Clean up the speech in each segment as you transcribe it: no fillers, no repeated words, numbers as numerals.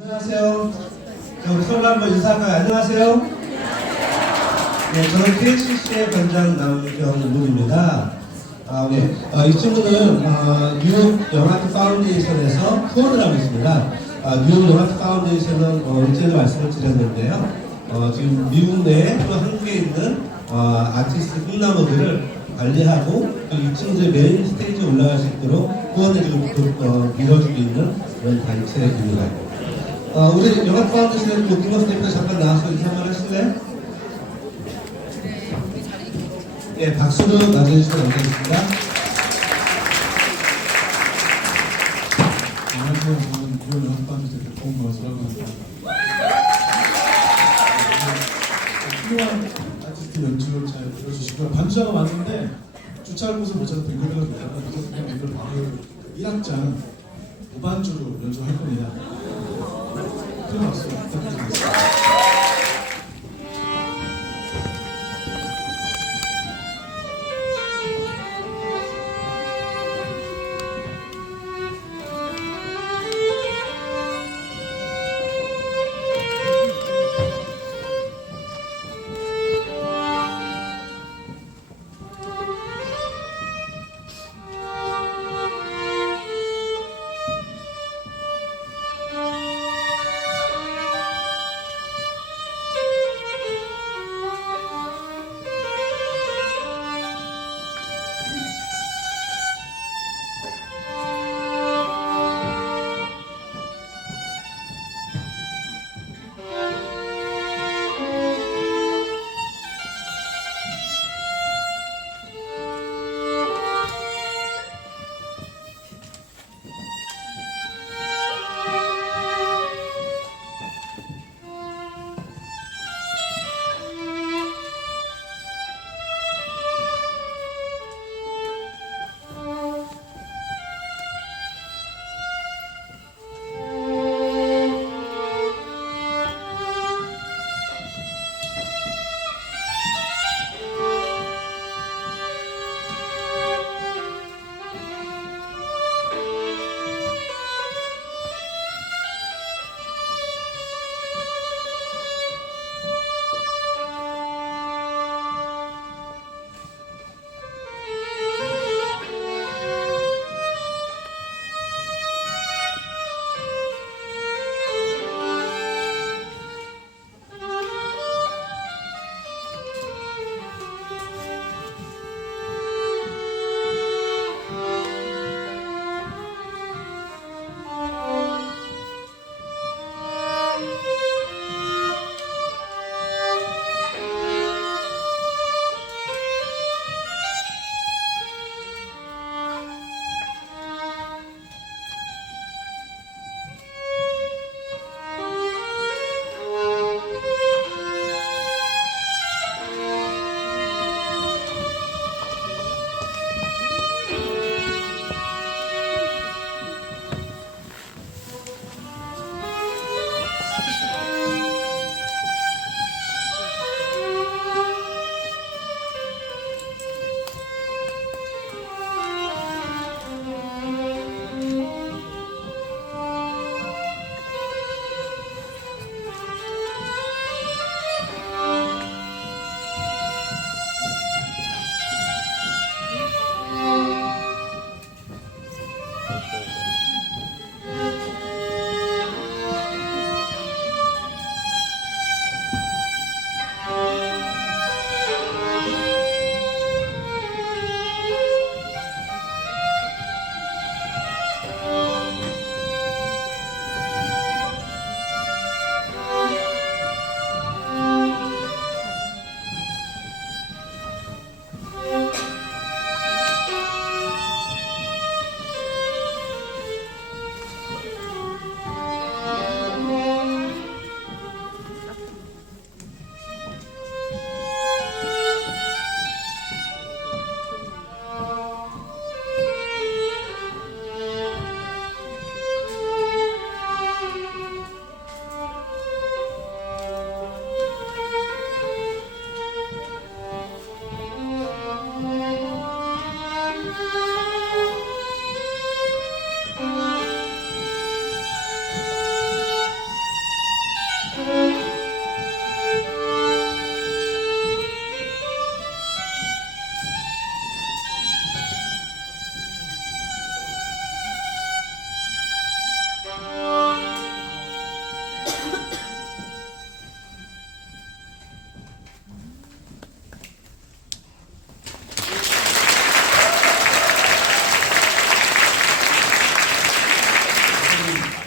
안녕하세요. 자, 우리 서로 한번 인사할까요? 안녕하세요. 네, 저는 KCC의 관장 남경문입니다. 이 친구는 뉴욕 영아트 파운데이션에서 후원을 하고 있습니다. 뉴욕 영아트 파운데이션은 일전에 말씀을 드렸는데요. 지금 미국 내에 또 한국에 있는 아티스트 꿈나무들을 관리하고 또 이 친구들의 메인 스테이지에 올라갈 수 있도록 후원해주고 밀어주고 있는 그런 단체입니다. 우리 영화 파운데이션의 김호 스태프가 잠깐 나와서 인사 한번 하실래요? 네, 박수로 맞아주시면 감사하겠습니다. 안녕하세요. 저는 뉴욕 영화 파운데이션 공무원이라고 합니다. 훌륭한 아티스트 연주를 잘 들어주시고요. 반주자가 많은데 주차할 곳을 못 찾아서 뱅글뱅글 돌다가 그냥 오늘 바로 1악장 무반주로 연주할 겁니다. 큰 박수 부탁드리겠습니다.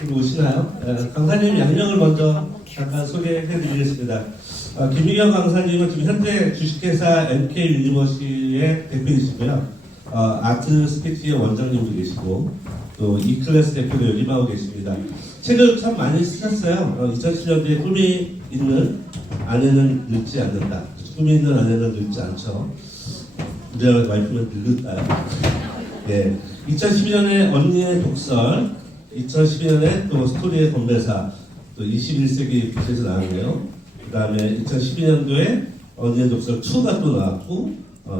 들어오시나요? 강사님 양명을 먼저 잠깐 소개해드리겠습니다. 김미경 강사님은 지금 현재 주식회사 MK 유니버시의 대표이시고요. 아트 스피치의 원장님도 계시고 또 E클래스 대표도 역임하고 계십니다. 책을 참 많이 쓰셨어요. 2007년도에 꿈이 있는 아내는 늙지 않는다. 꿈이 있는 아내는 늙지 않죠. 우리 와이프는 늙을까요? 예. 2012년에 언니의 독설, 2012년에 또 스토리의 건배사, 또 21세기 빛에서 나왔네요. 그 다음에 2012년도에 언니의 독설 2가 또 나왔고,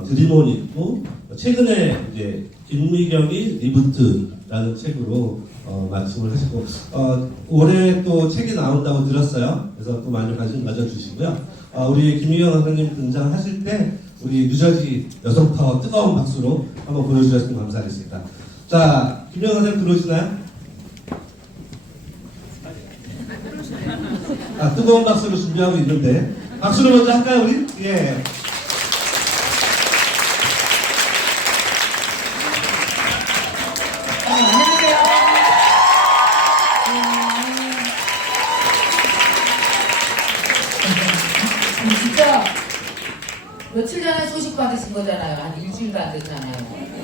드림온 있고, 최근에 이제 김미경이 리부트라는 책으로 마침을 하시고, 올해 또 책이 나온다고 들었어요. 그래서 또 많이 관심 가져주시고요. 우리 김미경 강사님 등장하실 때 우리 뉴저지 여성 파워 뜨거운 박수로 한번 보여주셨으면 감사하겠습니다. 자, 김미경 강사님 들어오시나요? 뜨거운 박수를 준비하고 있는데 박수를 먼저 할까요, 우리? 예. 안녕하세요. 진짜 며칠 전에 소식 받으신 거잖아요. 한 일주일도 안 됐잖아요.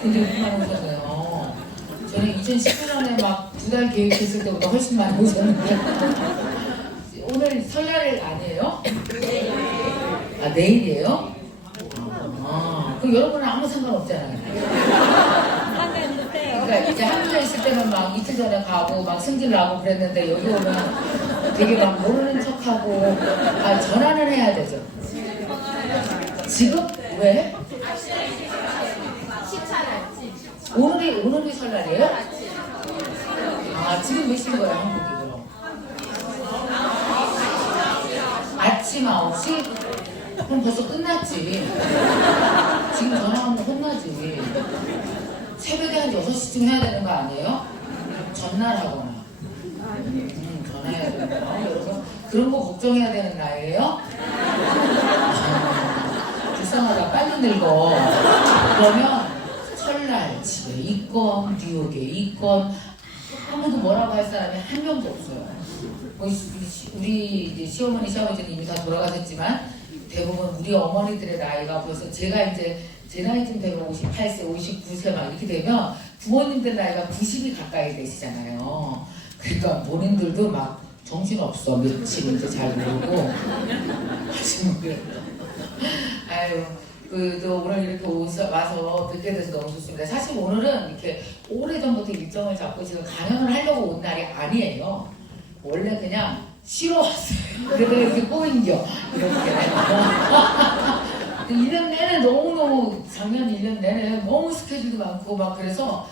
근데 얼마나 오셨어요. 저는 2019년에 막 2달 계획했을 때보다 훨씬 많이 오셨는데 오늘 설날 아니에요? 아, 내일이에요? 그럼 여러분은 아무 상관없잖아요. 그러니까 이제 한국에 있을 때는 막 이틀 전에 가고 막 승질 나고 그랬는데 여기 오면 되게 막 모르는 척하고 전화는 해야 되죠. 지금? 왜? 오늘이 설날이에요? 지금 몇 시인 거야 한국이 그럼? 아침 9시? 그럼 벌써 끝났지. 지금 전화하면 혼나지. 새벽에 한 6시쯤 해야 되는 거 아니에요? 전날 하거나. 전화해야 되는 거. 여러분, 그런 거 걱정해야 되는 나이에요? 불쌍하다. 빨리 늙어. 그러면 설날 집에 있건, 뉴욕에 있건, 아무도 뭐라고 할 사람이 한 명도 없어요. 우리 이제 시어머니, 시아버지는 이미 다 돌아가셨지만, 대부분 우리 어머니들의 나이가 벌써 제가 이제 제 나이쯤 되면 58세, 59세 막 이렇게 되면 부모님들 나이가 90이 가까이 되시잖아요. 그러니까 본인들도 막 정신없어. 며칠인지 잘 모르고 하시는 거예요. 아유, 또 오늘 이렇게 와서 뵙게 돼서 너무 좋습니다. 사실 오늘은 이렇게 오래전부터 일정을 잡고 지금 강연을 하려고 온 날이 아니에요. 원래 그냥 쉬러 왔어요. 그래서 이렇게 꼬인겨. 이렇게. 1년 내내 너무너무, 작년 1년 내내 너무 스케줄도 많고 막 그래서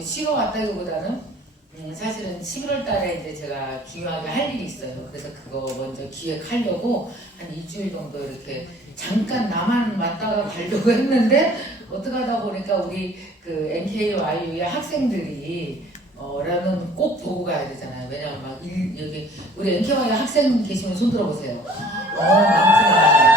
쉬러 왔다기보다는 사실은 11월 달에 이제 제가 기묘하게 할 일이 있어요. 그래서 그거 먼저 기획하려고 한 일주일 정도 이렇게 잠깐 나만 왔다가 가려고 했는데 어떻게 하다 보니까 우리 그 NKYU의 학생들이 라는 꼭 보고 가야 되잖아요. 왜냐면 막 여기 우리 NKY 학생 계시면 손 들어보세요. 많구나.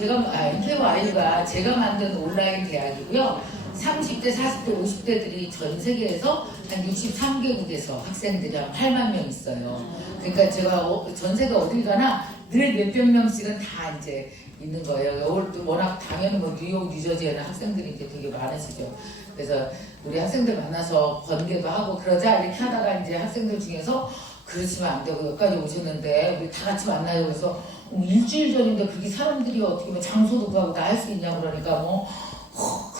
NKYU가 제가 만든 온라인 대학이고요. 30대, 40대, 50대들이 전 세계에서 한 63개국에서 학생들이 한 8만 명 있어요. 그러니까 제가 전 세계 어딜 가나 늘 몇백 명씩은 다 이제 있는 거예요. 워낙 당연히 뭐 뉴욕, 뉴저지에는 학생들이 이제 되게 많으시죠. 그래서 우리 학생들 만나서 번개도 하고 그러자 이렇게 하다가 이제 학생들 중에서 그러시면 안 되고 여기까지 오셨는데 우리 다 같이 만나요. 그래서 일주일 전인데 그게 사람들이 어떻게 뭐 장소도 가고 다 할 수 있냐 그러니까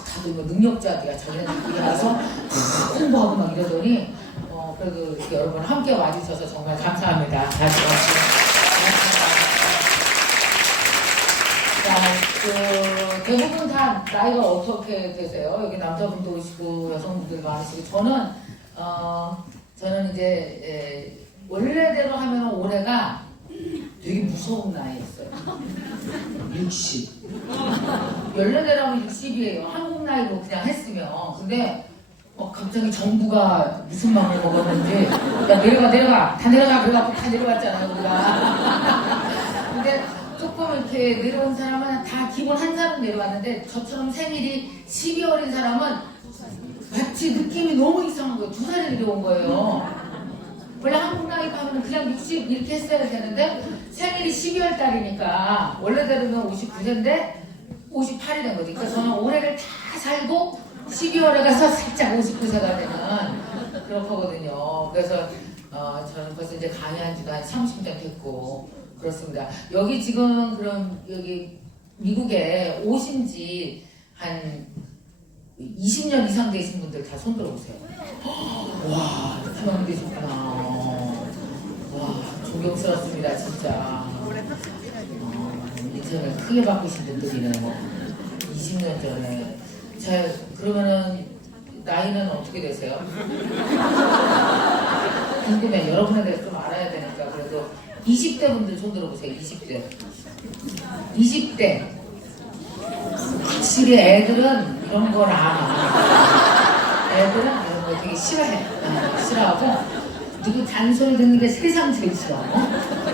다들 뭐 능력자들이야. 자기네들 그게 와서 홍보하고 막 이러더니 그래도 이렇게 여러분 함께 와주셔서 정말 감사합니다. 다시 자, 대부분 다 나이가 어떻게 되세요? 여기 남자분도 오시고 여성분들 많으시고 저는 이제 원래대로 하면 올해가 되게 무서운 나이였어요. 60. 원래대로 하면 60이에요. 한국 나이로 그냥 했으면. 근데 갑자기 정부가 무슨 마음을 먹었는지 야 내려가 다 내려가 그래갖고 다 내려왔잖아요 우리가. 근데 조금 이렇게 내려온 사람은 다 기본 한 사람 내려왔는데 저처럼 생일이 12월인 사람은 마치 느낌이 너무 이상한 거예요. 2살이 내려온 거예요. 원래 한국 나이 하면 그냥 60 이렇게 했어야 되는데 생일이 12월 달이니까 원래대로면 59세인데 58이 된 거지. 그러니까 저는 올해를 다 살고 12월에 가서 살짝 59세가 되는 그런 거거든요. 그래서 저는 벌써 이제 강의한 지가 한 30년 됐고 그렇습니다. 여기 지금 그럼 여기 미국에 오신 지 한 20년 이상 되신 분들 다 손 들어보세요. 와, 이렇게 되셨구나. 와, 존경스럽습니다, 진짜. 인생을 크게 바꾸신 분들이네. 20년 전에. 자, 그러면은 나이는 어떻게 되세요? 궁금해. 여러분에 대해서 좀 알아야 되니까. 그래도 20대 분들 손 들어보세요. 20대. 20대. 확실히 애들은 이런 걸 알아. 애들은 이런 거 되게 싫어해. 싫어하고 누구 잔소리 듣는 게 세상 제일 싫어.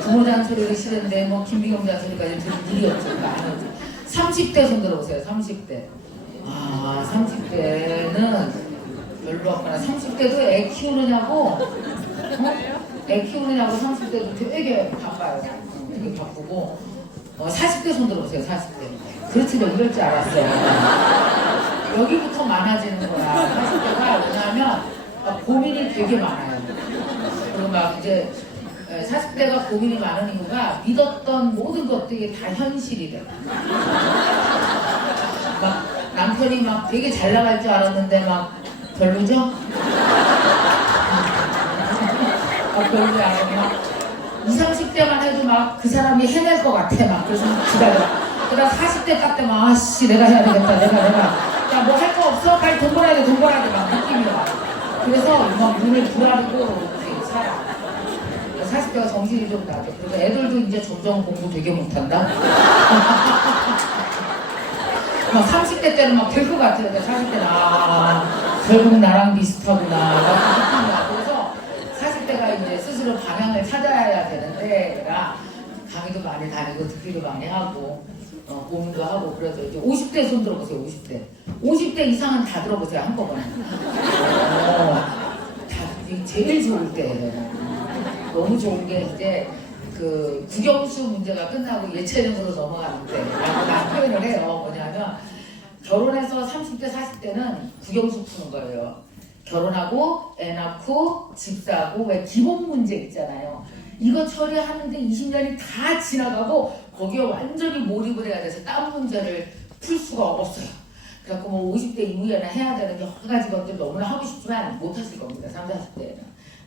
부모 잔소리가 싫은데 뭐 김비경 잔소리까지 들을 일이 없죠. 그러니까 30대 손 들어보세요. 30대. 30대는 별로 없구나. 30대도 애 키우느냐고 애 키우느냐고 30대도 되게 바빠요. 되게 바쁘고 40대 손 들어보세요. 40대. 그렇지, 너 이럴 줄 알았어요. 여기부터 많아지는 거야. 40대가 왜냐하면 고민이 되게 많아요. 그리고 막 이제 40대가 고민이 많은 이유가 믿었던 모든 것들이 다 현실이 돼. 막 남편이 막 되게 잘 나갈 줄 알았는데 막 별로죠? 별로지 않아요. 막 20, 30대만 해도 막 그 사람이 해낼 것 같아. 막 그래서 기다려. 그다음 40대 딱 되면 아씨 내가 해야 되겠다. 내가 야 뭐 할 거 없어? 빨리 돈 벌어야 돼. 돈 벌어야 돼. 막 느낌이 와. 그래서 막 눈을 부라리고 이렇게 살아. 40대가 정신이 좀 나죠. 그리고 애들도 이제 점점 공부 되게 못한다. 막 30대 때는 막 될 것 같아요. 40대는 결국 나랑 비슷하구나. 그래서 40대가 이제 스스로 방향을 찾아야 되는데 내가 강의도 많이 다니고 듣기도 많이 하고 고민도 하고 그래서 이제 50대 손 들어보세요. 50대. 50대 이상은 다 들어보세요. 한꺼번에. 다 제일 좋을 때. 너무 좋은 게 이제 그 국영수 문제가 끝나고 예체능으로 넘어가는 때라고 난 표현을 해요. 뭐냐면 결혼해서 30대 40대는 국영수 푸는 거예요. 결혼하고 애 낳고 집 사고 왜 기본 문제 있잖아요. 이거 처리하는데 20년이 다 지나가고 거기에 완전히 몰입을 해야 돼서 다른 문제를 풀 수가 없어요. 그래갖고 뭐 50대 이후에는 해야 되는 여러 가지 것들 너무나 하고 싶지만 못 하실 겁니다. 30, 40대에는.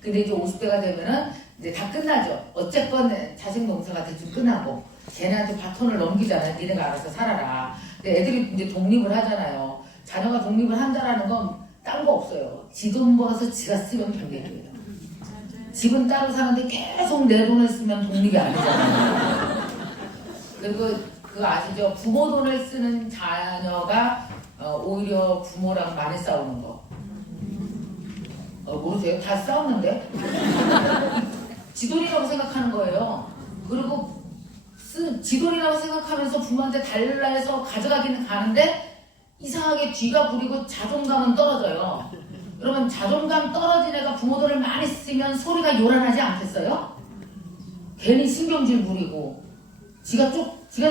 근데 이제 50대가 되면은 이제 다 끝나죠. 어쨌건 자식 농사가 대충 끝나고 걔네한테 바톤을 넘기잖아요. 니네가 알아서 살아라. 근데 애들이 이제 독립을 하잖아요. 자녀가 독립을 한다라는 건 딴 거 없어요. 지 돈 벌어서 지가 쓰면 독립이에요. 집은 따로 사는데 계속 내 돈을 쓰면 독립이 아니잖아요. 그리고 그거 아시죠? 부모 돈을 쓰는 자녀가 오히려 부모랑 많이 싸우는 거. 모르세요? 다 싸우는데? 지 돈이라고 생각하는 거예요. 그리고 지 돈이라고 생각하면서 부모한테 달라 해서 가져가기는 가는데 이상하게 뒤가 부리고 자존감은 떨어져요. 그러면 자존감 떨어진 애가 부모 돈을 많이 쓰면 소리가 요란하지 않겠어요? 괜히 신경질 부리고 지가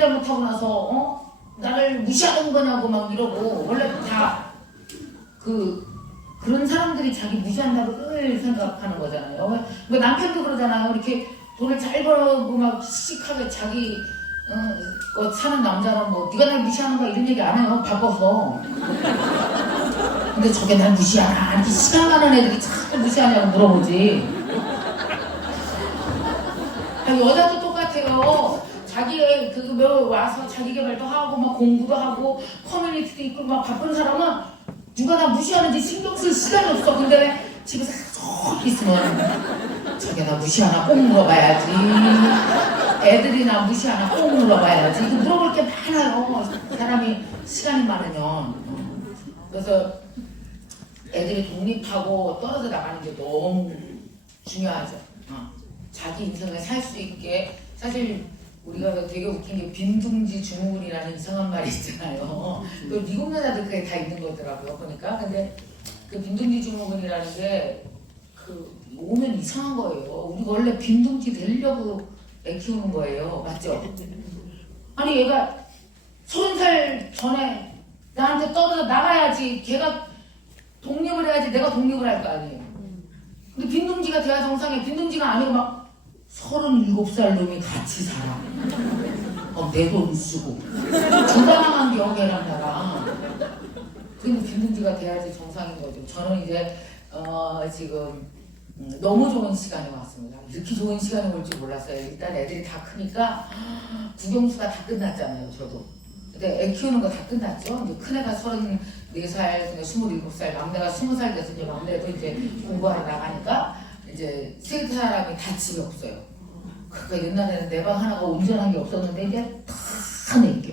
잘못하고 나서 나를 무시하는 거냐고 막 이러고 원래 다 그런 사람들이 자기 무시한다고 늘 생각하는 거잖아요. 뭐 남편도 그러잖아요. 이렇게 돈을 잘 벌고 막 씩씩하게 자기 사는 남자는 뭐 네가 날 무시하는 거야 이런 얘기 안 해요. 바빠서. 근데 저게 날 무시하나? 이렇게 시간 가는 애들이 자꾸 무시하냐고 물어보지. 여자도 똑같아요. 자기 와서 자기 개발도 하고 막 공부도 하고 커뮤니티도 있고 막 바쁜 사람은 누가 나 무시하는지 신경 쓸 시간이 없어. 근데 집에서 저기 있으면 저게 나 무시하나 꼭 물어봐야지. 애들이 나 무시하나 꼭 물어봐야지. 이거 물어볼 게 많아요. 사람이 시간이 많으면. 그래서 애들이 독립하고 떨어져 나가는 게 너무 중요하죠. 자기 인생을 살 수 있게. 사실 우리가 되게 웃긴 게 빈둥지 증후군이라는 이상한 말이 있잖아요. 또 미국 여자들 그게 다 있는 거더라고요. 보니까. 근데 그 빈둥지 증후군이라는 게 오면 이상한 거예요. 우리 원래 빈둥지 되려고 애 키우는 거예요. 맞죠? 아니 얘가 30살 전에 나한테 떨어져 나가야지. 걔가 독립을 해야지 내가 독립을 할 거 아니에요. 근데 빈둥지가 돼야 정상이에요. 빈둥지가 아니고 막 37살 놈이 같이 살아. 내 돈 쓰고 조단한 경우에랑 나랑. 근데 빈둥지가 돼야지 정상인 거죠. 저는 이제 지금 너무 좋은 시간이 왔습니다. 이렇게 좋은 시간이 올 줄 몰랐어요. 일단 애들이 다 크니까 국영수가 다 끝났잖아요. 저도. 근데 애 키우는 거 다 끝났죠. 이제 큰애가 34살, 27살, 막내가 20살 돼서 이제 막내도 이제 공부하러 나가니까 이제 세 사람이 다 집에 없어요. 그러니까 옛날에는 내 방 하나가 온전한 게 없었는데 이제 다 내겨.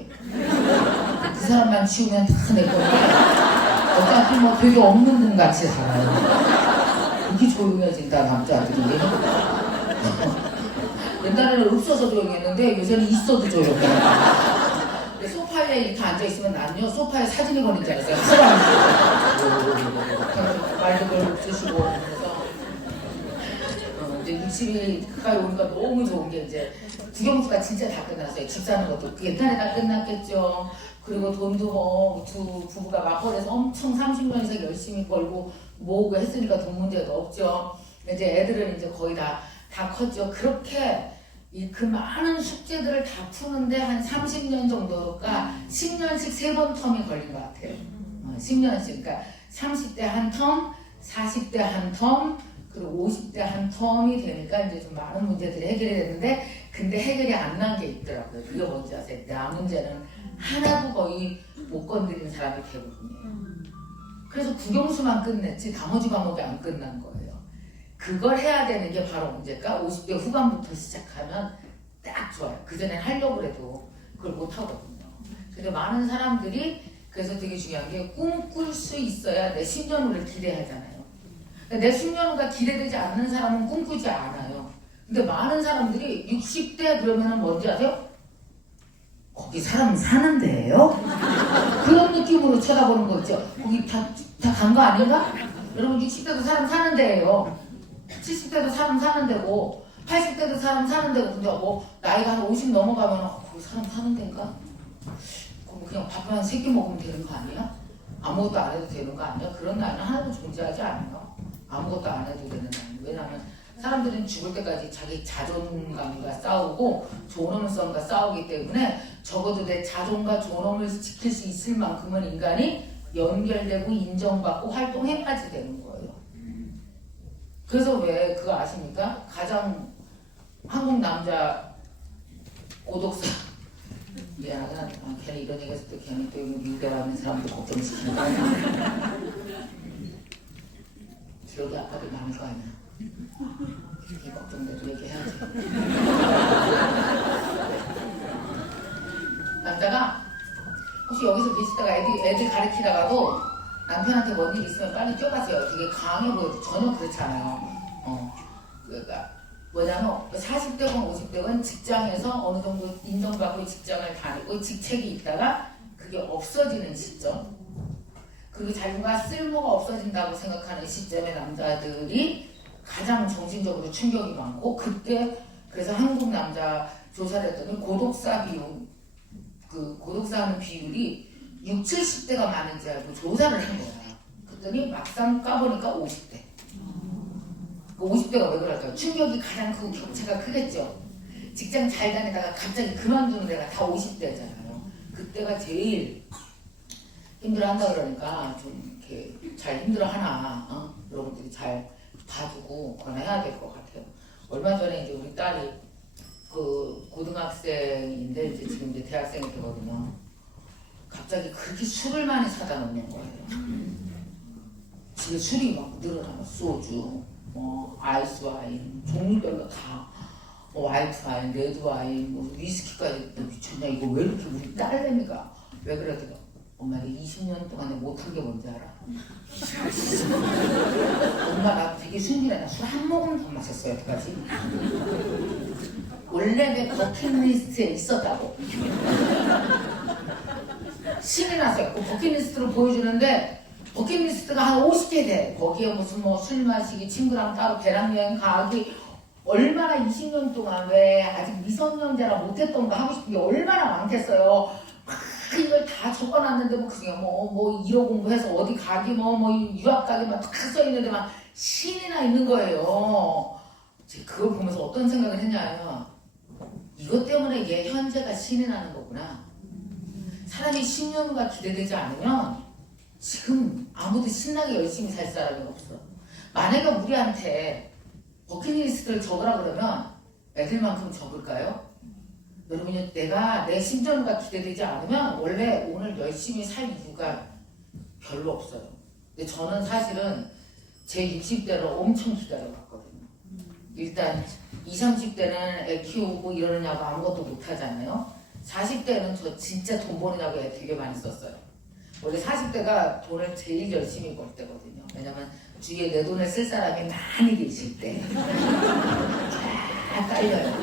그 사람만 치우면 다 내 건데 어차피 뭐 되게 없는 분 같이 살아요. 이렇게 조용해진다 남자들이. 옛날에는 없어서 조용했는데 요새는 있어도 조용해. 소파에 이렇게 앉아있으면 난요 소파에 사진이 걸린 줄 알았어요. 말도 별로 주시고 그래서 이제 60일 가까이 오니까 너무 좋은 게 이제 국영수가 진짜 다 끝났어요. 집 사는 것도 옛날에 다 끝났겠죠. 그리고 돈도 뭐 두 부부가 맞벌이해서 엄청 30년 이상 열심히 벌고 모으고 했으니까 돈 문제도 없죠. 이제 애들은 이제 거의 다 컸죠. 그렇게 그 많은 숙제들을 다 푸는데 한 30년 정도가 10년씩 3번 텀이 걸린 것 같아요. 10년씩. 그러니까 30대 한 텀, 40대 한 텀, 그리고 50대 한 텀이 되니까 이제 좀 많은 문제들이 해결이 됐는데, 근데 해결이 안 난 게 있더라고요. 이게 뭔지 아세요? 나 문제는 하나도 거의 못 건드린 사람이 대부분이에요. 그래서 국영수만 끝냈지 나머지 과목이 안 끝난 거예요. 그걸 해야 되는 게 바로 언제까? 50대 후반부터 시작하면 딱 좋아요. 그전엔 하려고 해도 그걸 못 하거든요. 근데 많은 사람들이 그래서 되게 중요한 게 꿈꿀 수 있어야 내 10년 후를 기대하잖아요. 내 10년 후가 기대되지 않는 사람은 꿈꾸지 않아요. 근데 많은 사람들이 60대 그러면은 뭔지 아세요? 거기 사람 사는 데예요? 그런 느낌으로 쳐다보는 거 있죠. 거기 다 간 거 아닌가? 여러분 60대도 사람 사는 데예요. 70대도 사람 사는 데고 80대도 사람 사는 데고. 근데 뭐 나이가 한 50 넘어가면 거기 사람 사는 데인가? 그럼 그냥 밥 한 3끼 먹으면 되는 거 아니야? 아무것도 안 해도 되는 거 아니야? 그런 나이는 하나도 존재하지 않아요. 아무것도 안 해도 되는 나이. 왜냐면 사람들은 죽을 때까지 자기 자존감과 싸우고 존엄성과 싸우기 때문에 적어도 내 자존과 존엄을 지킬 수 있을 만큼은 인간이 연결되고 인정받고 활동해야지 되는 거예요. 그래서 왜 그거 아십니까? 가장 한국 남자 고독사 미안하다. 걔는 이런 얘기 했을 때 걔는 또 미국에 와 있는 사람들 걱정시키는 거 아니야. 기억이 아까도 많을 거 아니야. 이 걱정돼도 얘기해야지. 남자가 혹시 여기서 계시다가 애들 가르치다가도 남편한테 뭔 일 있으면 빨리 뛰어가세요. 되게 강해 보여도 전혀 그렇지 않아요. 그러니까 뭐냐면 40대건 50대건 직장에서 어느 정도 인정받고 직장을 다니고 직책이 있다가 그게 없어지는 시점, 그리고 자기가 쓸모가 없어진다고 생각하는 시점에 남자들이 가장 정신적으로 충격이 많고, 그때 그래서 한국 남자 조사를 했더니 고독사 비율, 그 고독사하는 비율이 60, 70대가 많은지 알고 조사를 한 거야. 그랬더니 막상 까보니까 50대. 50대가 왜 그럴까요? 충격이 가장 크고 격차가 크겠죠. 직장 잘 다니다가 갑자기 그만두는 애가 다 50대잖아요. 그때가 제일 힘들어한다 그러니까 좀 이렇게 잘 힘들어하나, 여러분들이 잘 봐주고 권해야 될 것 같아요. 얼마 전에 이제 우리 딸이 그 고등학생인데 이제 지금 이제 대학생이 되거든요. 갑자기 그렇게 술을 많이 사다 놓는 거예요. 집에 술이 막 늘어나요. 소주, 뭐 아이스 와인, 종류별로 다, 뭐 화이트 와인, 레드 와인, 뭐 위스키까지. 또 미쳤냐 이거 왜 이렇게 우리 딸내미가 왜 그러더라. 엄마 내 20년 동안에 못한 게 뭔지 알아? 엄마 나 되게 순진해. 나 술 한 모금 더 마셨어요. 여태까지. 원래 내 버킷리스트에 있었다고. 신이 났어요. 그 버킷리스트를 보여주는데 버킷리스트가 한 50개 돼. 거기에 무슨 뭐 술 마시기, 친구랑 따로 배낭여행 가기, 얼마나 20년 동안 왜 아직 미성년자라 못했던 거 하고 싶은 게 얼마나 많겠어요. 막 이걸 다 적어놨는데 뭐 그게 뭐 1호 공부해서 어디 가기 뭐 유학 가기 막 다 써있는데 막 신이 나 있는 거예요. 그걸 보면서 어떤 생각을 했냐면 이것 때문에 얘 현재가 신이 나는 거구나. 사람이 10년후가 기대되지 않으면 지금 아무도 신나게 열심히 살 사람이 없어. 만약에 우리한테 버킷리스트를 적으라 그러면 애들만큼 적을까요? 여러분이 내가 내 10년후가 기대되지 않으면 원래 오늘 열심히 살 이유가 별로 없어요. 근데 저는 사실은 제 60대를 엄청 기다려봤거든요. 일단 20, 30대는 애 키우고 이러느냐고 아무것도 못하잖아요. 40대는 저 진짜 돈 버느냐고 애 되게 많이 썼어요. 원래 40대가 돈을 제일 열심히 벌 때거든요. 왜냐면 주위에 내 돈을 쓸 사람이 많이 계실 때 쫙 깔려요.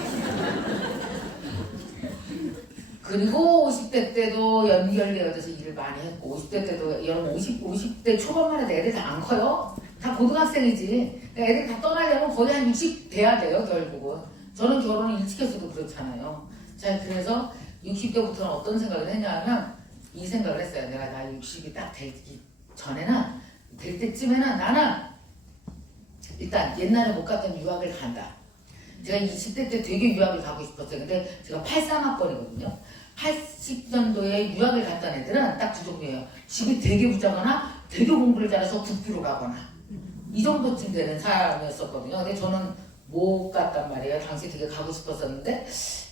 그리고 50대 때도 연결되어서 일을 많이 했고 50대 때도 여러분 50대 초반만 해도 애들 다 안 커요. 다 고등학생이지. 애들 다 떠나려면 거의 한 60 돼야 돼요 결국은. 저는 결혼을 일찍 해서도 그렇잖아요. 자 그래서 60대부터는 어떤 생각을 했냐면 이 생각을 했어요. 내가 나 60이 딱 되기 전에는 될 때쯤에는 나는 일단 옛날에 못 갔던 유학을 간다. 제가 20대 때 되게 유학을 가고 싶었어요. 근데 제가 83학번이거든요. 80년도에 유학을 갔던 애들은 딱 두 종류예요. 집이 되게 부자거나 되게 공부를 잘해서 국부로 가거나 이 정도쯤 되는 사람이었었거든요. 근데 저는 못 갔단 말이에요. 당시 되게 가고 싶었었는데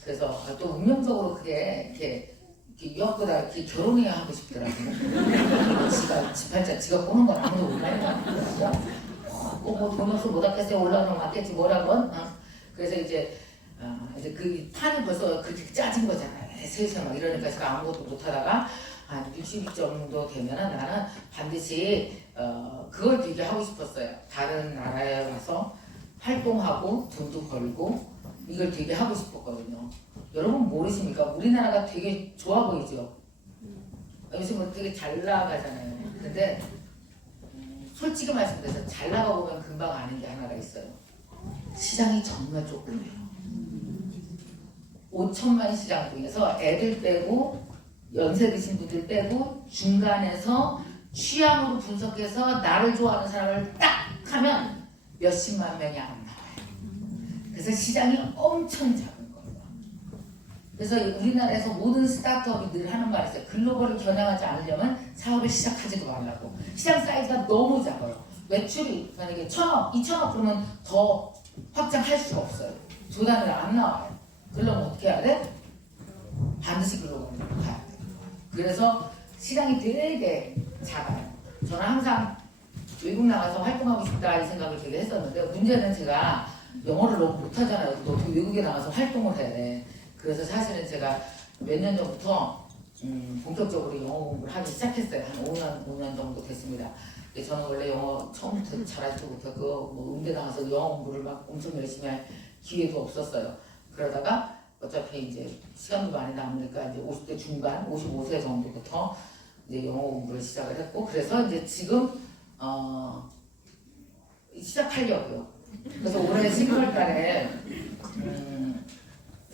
그래서 또 운명적으로 그게 이렇게 유학보다 이렇게 결혼해야 하고 싶더라고요. 지팔자 지가 꼬는 건 아무도 몰라요. 뭐 돈 없어 못 왔겠어요. 올라오면 왔겠지 뭐라건. 그래서 이제 그 판이 벌써 그렇게 짜진 거잖아요. 슬슬 막 이러니까 제가 아무것도 못하다가 한 60 정도 되면은 나는 반드시 그걸 되게 하고 싶었어요. 다른 나라에 가서 활동하고 돈도 벌고 이걸 되게 하고 싶었거든요. 여러분 모르십니까? 우리나라가 되게 좋아 보이죠? 요즘은 되게 잘 나가잖아요. 근데 솔직히 말씀드려서 잘 나가 보면 금방 아는 게 하나가 있어요. 시장이 정말 조그매요. 5천만 시장 중에서 애들 빼고 연세 드신 분들 빼고 중간에서 취향으로 분석해서 나를 좋아하는 사람을 딱 하면 몇십만 명이 안 나와요. 그래서 시장이 엄청 작은 거예요. 그래서 우리나라에서 모든 스타트업이 늘 하는 말이 있어요. 글로벌을 겨냥하지 않으려면 사업을 시작하지도 말라고. 시장 사이즈가 너무 작아요. 매출이 만약에 1,000억, 2,000억 그러면 더 확장할 수가 없어요. 조단을 안 나와요. 그러면 어떻게 해야 돼? 반드시 글로벌로 가야 돼. 그래서 시장이 되게 작아요. 저는 항상 외국 나가서 활동하고 싶다 이 생각을 되게 했었는데 문제는 제가 영어를 너무 못하잖아요. 또 어떻게 외국에 나가서 활동을 해야 돼. 그래서 사실은 제가 몇 년 전부터 본격적으로 영어 공부를 하기 시작했어요. 한 5년 정도 됐습니다. 근데 저는 원래 영어 처음부터 잘하지도 못하고 뭐 음대 나가서 영어 공부를 막 엄청 열심히 할 기회도 없었어요. 그러다가 어차피 이제 시간도 많이 남으니까 이제 50대 중반, 55세 정도부터 이제 영어 공부를 시작을 했고 그래서 이제 지금 시작하려고요. 그래서 올해 11월 달에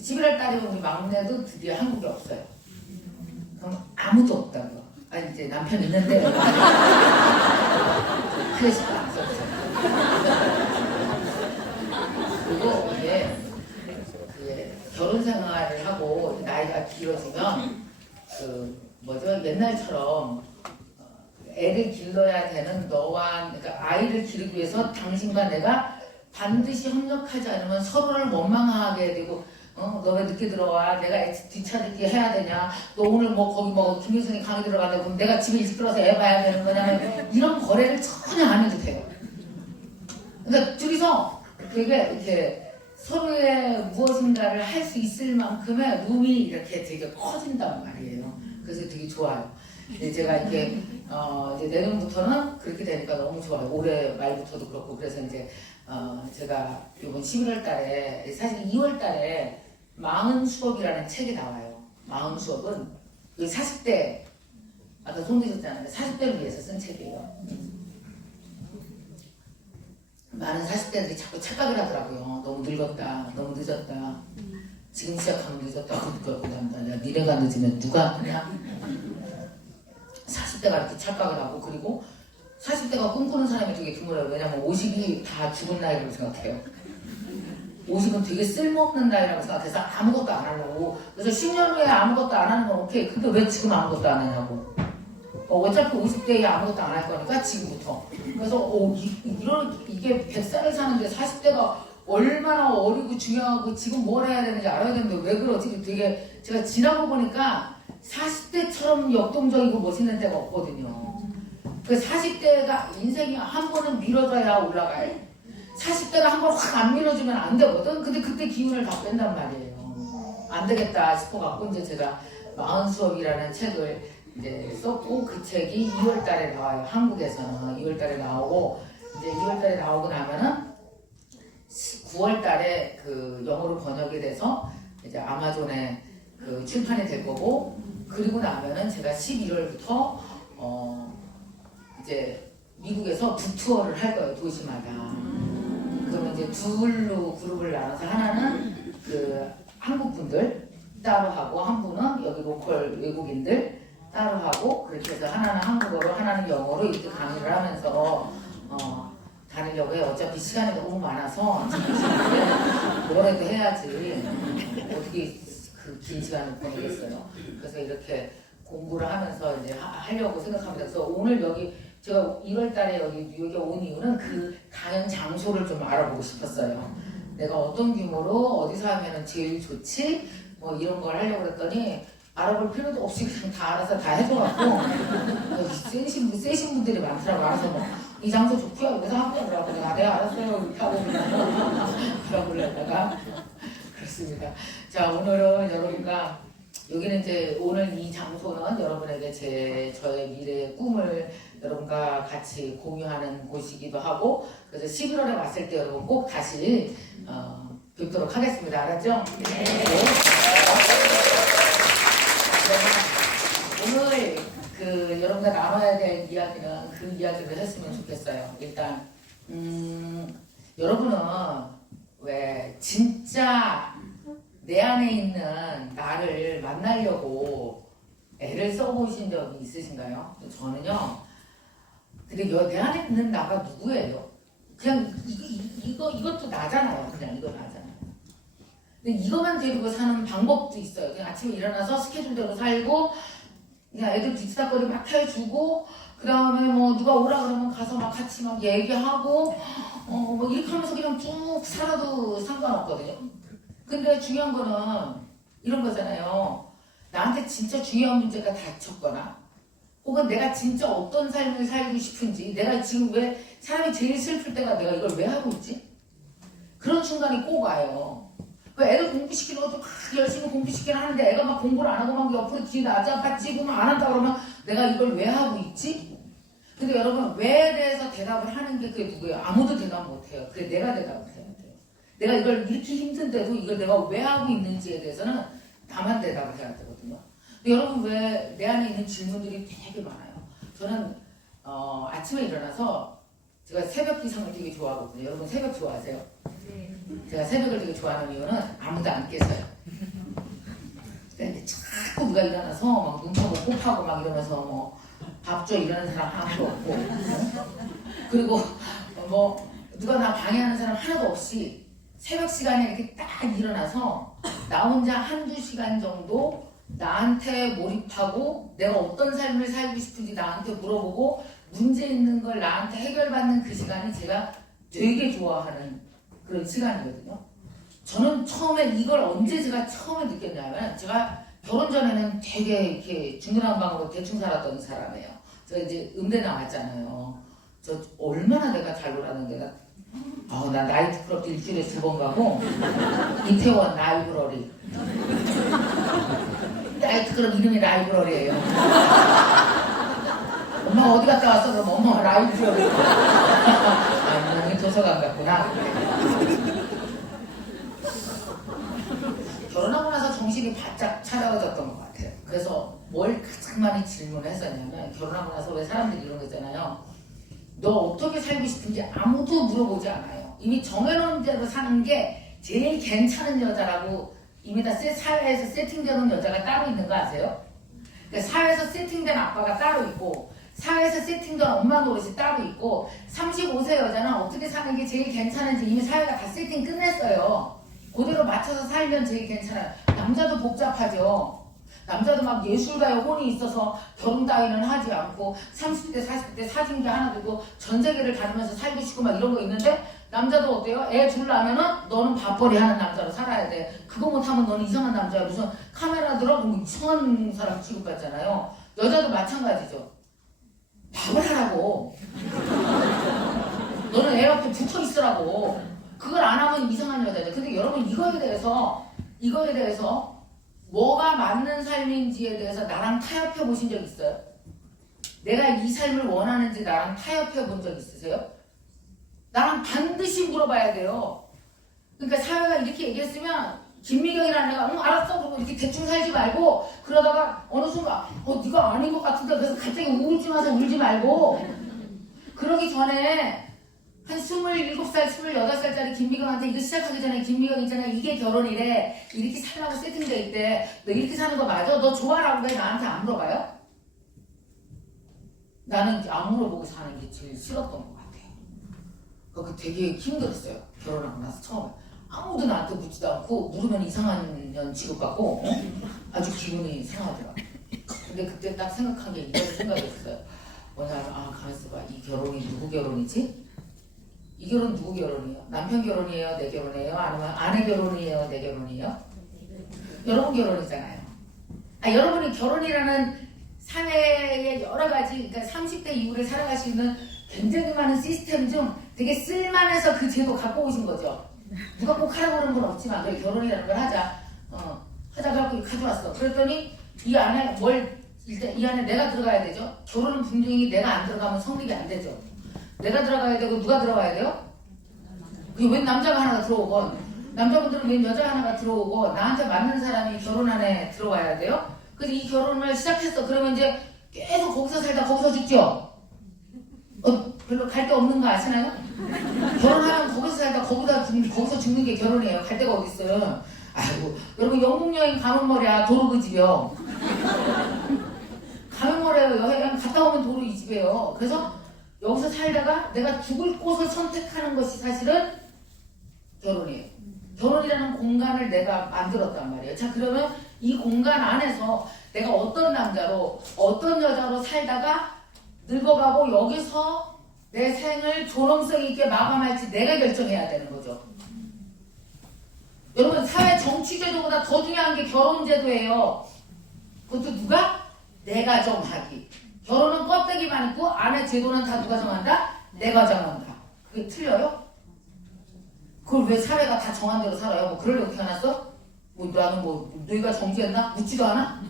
11월 달에 우리 막내도 드디어 한국에 없어요. 그럼 아무도 없다고요. 아니 이제 남편 있는데 그래서 안 썼어요. 그리고 이게 결혼 생활을 하고 나이가 길어지면 옛날처럼 애를 길러야 되는 너와 그러니까 아이를 기르기 위해서 당신과 내가 반드시 협력하지 않으면 서로를 원망하게 되고 너 왜 늦게 들어와? 내가 뒤차리기 해야 되냐? 너 오늘 거기 김효성이 강의 들어가는데 그럼 내가 집에 일찍 들어서 애 봐야 되는 거냐? 이런 거래를 전혀 안 해도 돼요. 그러니까 둘이서 되게 이렇게 서로의 무엇인가를 할 수 있을 만큼의 룸이 이렇게 되게 커진단 말이에요. 그래서 되게 좋아요. 근데 제가 이렇게 이제 내년부터는 그렇게 되니까 너무 좋아요. 올해 말부터도 그렇고 그래서 이제 제가 이번 11월 달에 사실 2월 달에 40수업이라는 책이 나와요. 40수업은 40대 아까 손 드셨잖아요. 40대를 위해서 쓴 책이에요. 많은 40대들이 자꾸 착각을 하더라고요. 너무 늙었다, 너무 늦었다. 지금 시작하면 늦었다고 그러고 난다. 니네가 늦으면 누가 하냐? 40대가 이렇게 착각을 하고, 그리고 40대가 꿈꾸는 사람이 되게 드물어요. 왜냐면 50이 다 죽은 나이라고 생각해요. 50은 되게 쓸모없는 나이라고 생각해서 아무것도 안 하려고. 그래서 10년 후에 아무것도 안 하는 건 오케이. 근데 왜 지금 아무것도 안 하냐고. 어차피 50대에 아무것도 안 할 거니까 지금부터. 그래서 이게 100살을 사는데 40대가 얼마나 어리고 중요하고 지금 뭘 해야 되는지 알아야 되는데 왜 그러지? 되게 제가 지나고 보니까 40대처럼 역동적이고 멋있는 때가 없거든요. 그 40대가 인생이 한 번은 밀어줘야 올라갈. 40대가 한 번 확 안 밀어주면 안 되거든. 근데 그때 기운을 다 뺀단 말이에요. 안 되겠다 싶어갖고 이제 제가 마흔수업이라는 책을 이제 썼고, 그 책이 2월달에 나와요. 한국에서는 2월달에 나오고, 이제 2월달에 나오고 나면은 9월달에 그 영어로 번역이 돼서 이제 아마존에 그 출판이 될 거고, 그리고 나면은 제가 11월부터 이제 미국에서 북투어를 할 거예요. 도시마다. 그러면 이제 둘로 그룹을 나눠서 하나는 그 한국 분들 따로 하고, 한 분은 여기 로컬 외국인들 따로 하고, 그렇게 해서 하나는 한국어로 하나는 영어로 이렇게 강의를 하면서 다니려고 해요. 어차피 시간이 너무 많아서 뭐라도 해야지 어떻게 그 긴 시간을 보내겠어요. 그래서 이렇게 공부를 하면서 이제 하려고 생각합니다. 그래서 오늘 여기 제가 1월달에 여기 뉴욕에 온 이유는 그 강연 장소를 좀 알아보고 싶었어요. 내가 어떤 규모로 어디서 하면 제일 좋지? 뭐 이런 걸 하려고 그랬더니 알아볼 필요도 없이 그냥 다 알아서 다 해줘갖고 세신 분들이 많더라고. 알아서 뭐 이 장소 좋고요. 그래서 한 거더라고. 네 알았어요. 이렇게 하고 그냥 알아보려다가 그렇습니다. 자, 오늘은 여러분과 여기는 이제 오늘 이 장소는 여러분에게 저의 미래의 꿈을 여러분과 같이 공유하는 곳이기도 하고, 그래서 11월에 왔을 때 여러분 꼭 다시 뵙도록 하겠습니다. 알았죠? 네. 오늘 그 여러분과 나눠야 될 이야기는 그 이야기를 했으면 좋겠어요. 일단 여러분은 왜 진짜 내 안에 있는 나를 만나려고 애를 써보신 적이 있으신가요? 저는요. 근데 내 안에 있는 나가 누구예요? 그냥 이것도 나잖아요. 그냥 이거 나잖아요. 근데 이것만 데리고 사는 방법도 있어요. 그냥 아침에 일어나서 스케줄대로 살고, 그냥 애들 뒤치다거리 막 해주고, 그 다음에 뭐 누가 오라 그러면 가서 막 같이 막 얘기하고, 뭐 이렇게 하면서 그냥 쭉 살아도 상관없거든요. 근데 중요한 거는 이런 거잖아요. 나한테 진짜 중요한 문제가 닥쳤거나, 혹은 내가 진짜 어떤 삶을 살고 싶은지, 내가 지금 왜 사람이 제일 슬플 때가 내가 이걸 왜 하고 있지? 그런 순간이 꼭 와요. 애들 공부시키는 것도 막 열심히 공부시키긴 하는데 애가 막 공부를 안 하고 막 옆으로 뒤에 나자빠지고 막 안 한다 그러면 내가 이걸 왜 하고 있지? 근데 여러분, 왜에 대해서 대답을 하는 게 그게 누구예요? 아무도 대답 못해요. 그게 내가 대답을 해야 돼요. 내가 이걸 이렇게 힘든데도 이걸 내가 왜 하고 있는지에 대해서는 나만 대답을 해야 되거든요. 근데 여러분, 왜 내 안에 있는 질문들이 되게 많아요. 저는 아침에 일어나서 제가 새벽 기상을 되게 좋아하거든요. 여러분 새벽 좋아하세요? 네. 제가 새벽을 되게 좋아하는 이유는 아무도 안 깨서요. 근데 자꾸 누가 일어나서 막 눈하고 코파고 막 이러면서 뭐 밥 줘 이러는 사람 아무도 없고, 그리고 뭐 누가 나 방해하는 사람 하나도 없이 새벽 시간에 이렇게 딱 일어나서 나 혼자 한두 시간 정도 나한테 몰입하고 내가 어떤 삶을 살고 싶은지 나한테 물어보고 문제 있는 걸 나한테 해결받는 그 시간이 제가 되게 좋아하는 그런 시간이거든요. 저는 처음에 이걸 언제 제가 처음에 느꼈냐면, 제가 결혼 전에는 되게 이렇게 중구난방으로 대충 살았던 사람이에요. 저 이제 음대 나왔잖아요. 저 얼마나 내가 잘 놀았는데, 나 나이트클럽도 일주일에 2번 가고, 이태원 라이브러리. 나이트클럽 이름이 라이브러리예요. 엄마 어디 갔다 왔어? 그럼 엄마 라이브러리. 아, 여기 도서관 갔구나. 결혼하고 나서 정신이 바짝 차려졌던 것 같아요. 그래서 뭘 가장 많이 질문을 했었냐면 결혼하고 나서 왜 사람들이 이런 거 있잖아요. 너 어떻게 살고 싶은지 아무도 물어보지 않아요. 이미 정해놓은 대로 사는 게 제일 괜찮은 여자라고 이미 다 사회에서 세팅되어 놓은 여자가 따로 있는 거 아세요? 그러니까 사회에서 세팅된 아빠가 따로 있고 사회에서 세팅된 엄마 노릇이 따로 있고 35세 여자는 어떻게 사는 게 제일 괜찮은지 이미 사회가 다 세팅 끝냈어요. 그대로 맞춰서 살면 제일 괜찮아요. 남자도 복잡하죠. 남자도 막 예술가의 혼이 있어서 결혼 따위는 하지 않고 30대 40대 사진기 하나 들고 전 세계를 다니면서 살고 싶고 막 이런 거 있는데 남자도 어때요? 애 둘 낳으면은 너는 밥벌이 하는 남자로 살아야 돼. 그거 못하면 너는 이상한 남자야. 무슨 카메라 들어 보면 이상한 사람 취급받잖아요. 여자도 마찬가지죠. 밥을 하라고. 너는 애 옆에 붙어 있으라고. 그걸 안 하면 이상한 여자죠. 근데 여러분 이거에 대해서 뭐가 맞는 삶인지에 대해서 나랑 타협해 보신 적 있어요? 내가 이 삶을 원하는지 나랑 타협해 본 적 있으세요? 나랑 반드시 물어봐야 돼요. 그러니까 사회가 이렇게 얘기했으면 김미경이라는 애가 응 알았어 그러고 이렇게 대충 살지 말고 그러다가 어느 순간 네가 아닌 것 같은데 그래서 갑자기 우울증 와서 울지 말고 그러기 전에 한 27살, 28살짜리 김미경한테 이거 시작하기 전에 김미경 있잖아 이게 결혼이래 이렇게 살라고 세팅돼 있대 너 이렇게 사는 거 맞아? 너 좋아라고 왜 나한테 안 물어봐요? 나는 안 물어보고 사는 게 제일 싫었던 것 같아요. 그거 되게 힘들었어요. 결혼하고 나서 처음에 아무도 나한테 묻지도 않고 물으면 이상한 년 취급받고 아주 기분이 상하더라고요. 근데 그때 딱 생각한 게 이런 생각이었어요. 뭐냐면 가만있어 봐. 이 결혼이 누구 결혼이지? 이 결혼 누구 결혼이에요? 남편 결혼이에요? 내 결혼이에요? 아니면 아내 결혼이에요? 내 결혼이에요? 여러분 결혼이잖아요. 여러분이 결혼이라는 사회의 여러 가지 그러니까 30대 이후를 살아갈 수 있는 굉장히 많은 시스템 중 되게 쓸만해서 그 제도 갖고 오신 거죠. 누가 꼭 하라고 그러는 건 없지만 그래 결혼이라는 걸 하자. 하자고 하고 가져왔어. 그랬더니 이 안에 일단 이 안에 내가 들어가야 되죠. 결혼은 분명히 내가 안 들어가면 성립이 안 되죠. 내가 들어가야 되고 누가 들어가야 돼요? 웬 남자가 하나가 들어오건 남자분들은 웬 여자 하나가 들어오고 나한테 맞는 사람이 결혼 안에 들어와야 돼요. 그래서 이 결혼을 시작했어. 그러면 이제 계속 거기서 살다 거기서 죽죠. 별로 갈 데 없는 거 아시나요? 결혼하면 거기서 살다 거기서 죽는 게 결혼이에요. 갈 데가 어디 있어요? 아이고 여러분 영국 여행 가면 뭐랴 도로 그 집이요. 가면 뭐래요 여행 갔다 오면 도로 이 집이에요. 그래서 여기서 살다가 내가 죽을 곳을 선택하는 것이 사실은 결혼이에요. 결혼이라는 공간을 내가 만들었단 말이에요. 자 그러면 이 공간 안에서 내가 어떤 남자로 어떤 여자로 살다가 늙어가고 여기서 내 생을 존엄성 있게 마감할지 내가 결정해야 되는 거죠. 여러분 사회 정치제도보다 더 중요한 게 결혼제도예요. 그것도 누가? 내가 정하기. 결혼은 껍데기만 있고 안에 제도는 다 누가 정한다? 내가 정한다. 그게 틀려요? 그걸 왜 사회가 다 정한 대로 살아요? 뭐 그러려고 태어났어? 나는 너희가 정지했나? 묻지도 않아?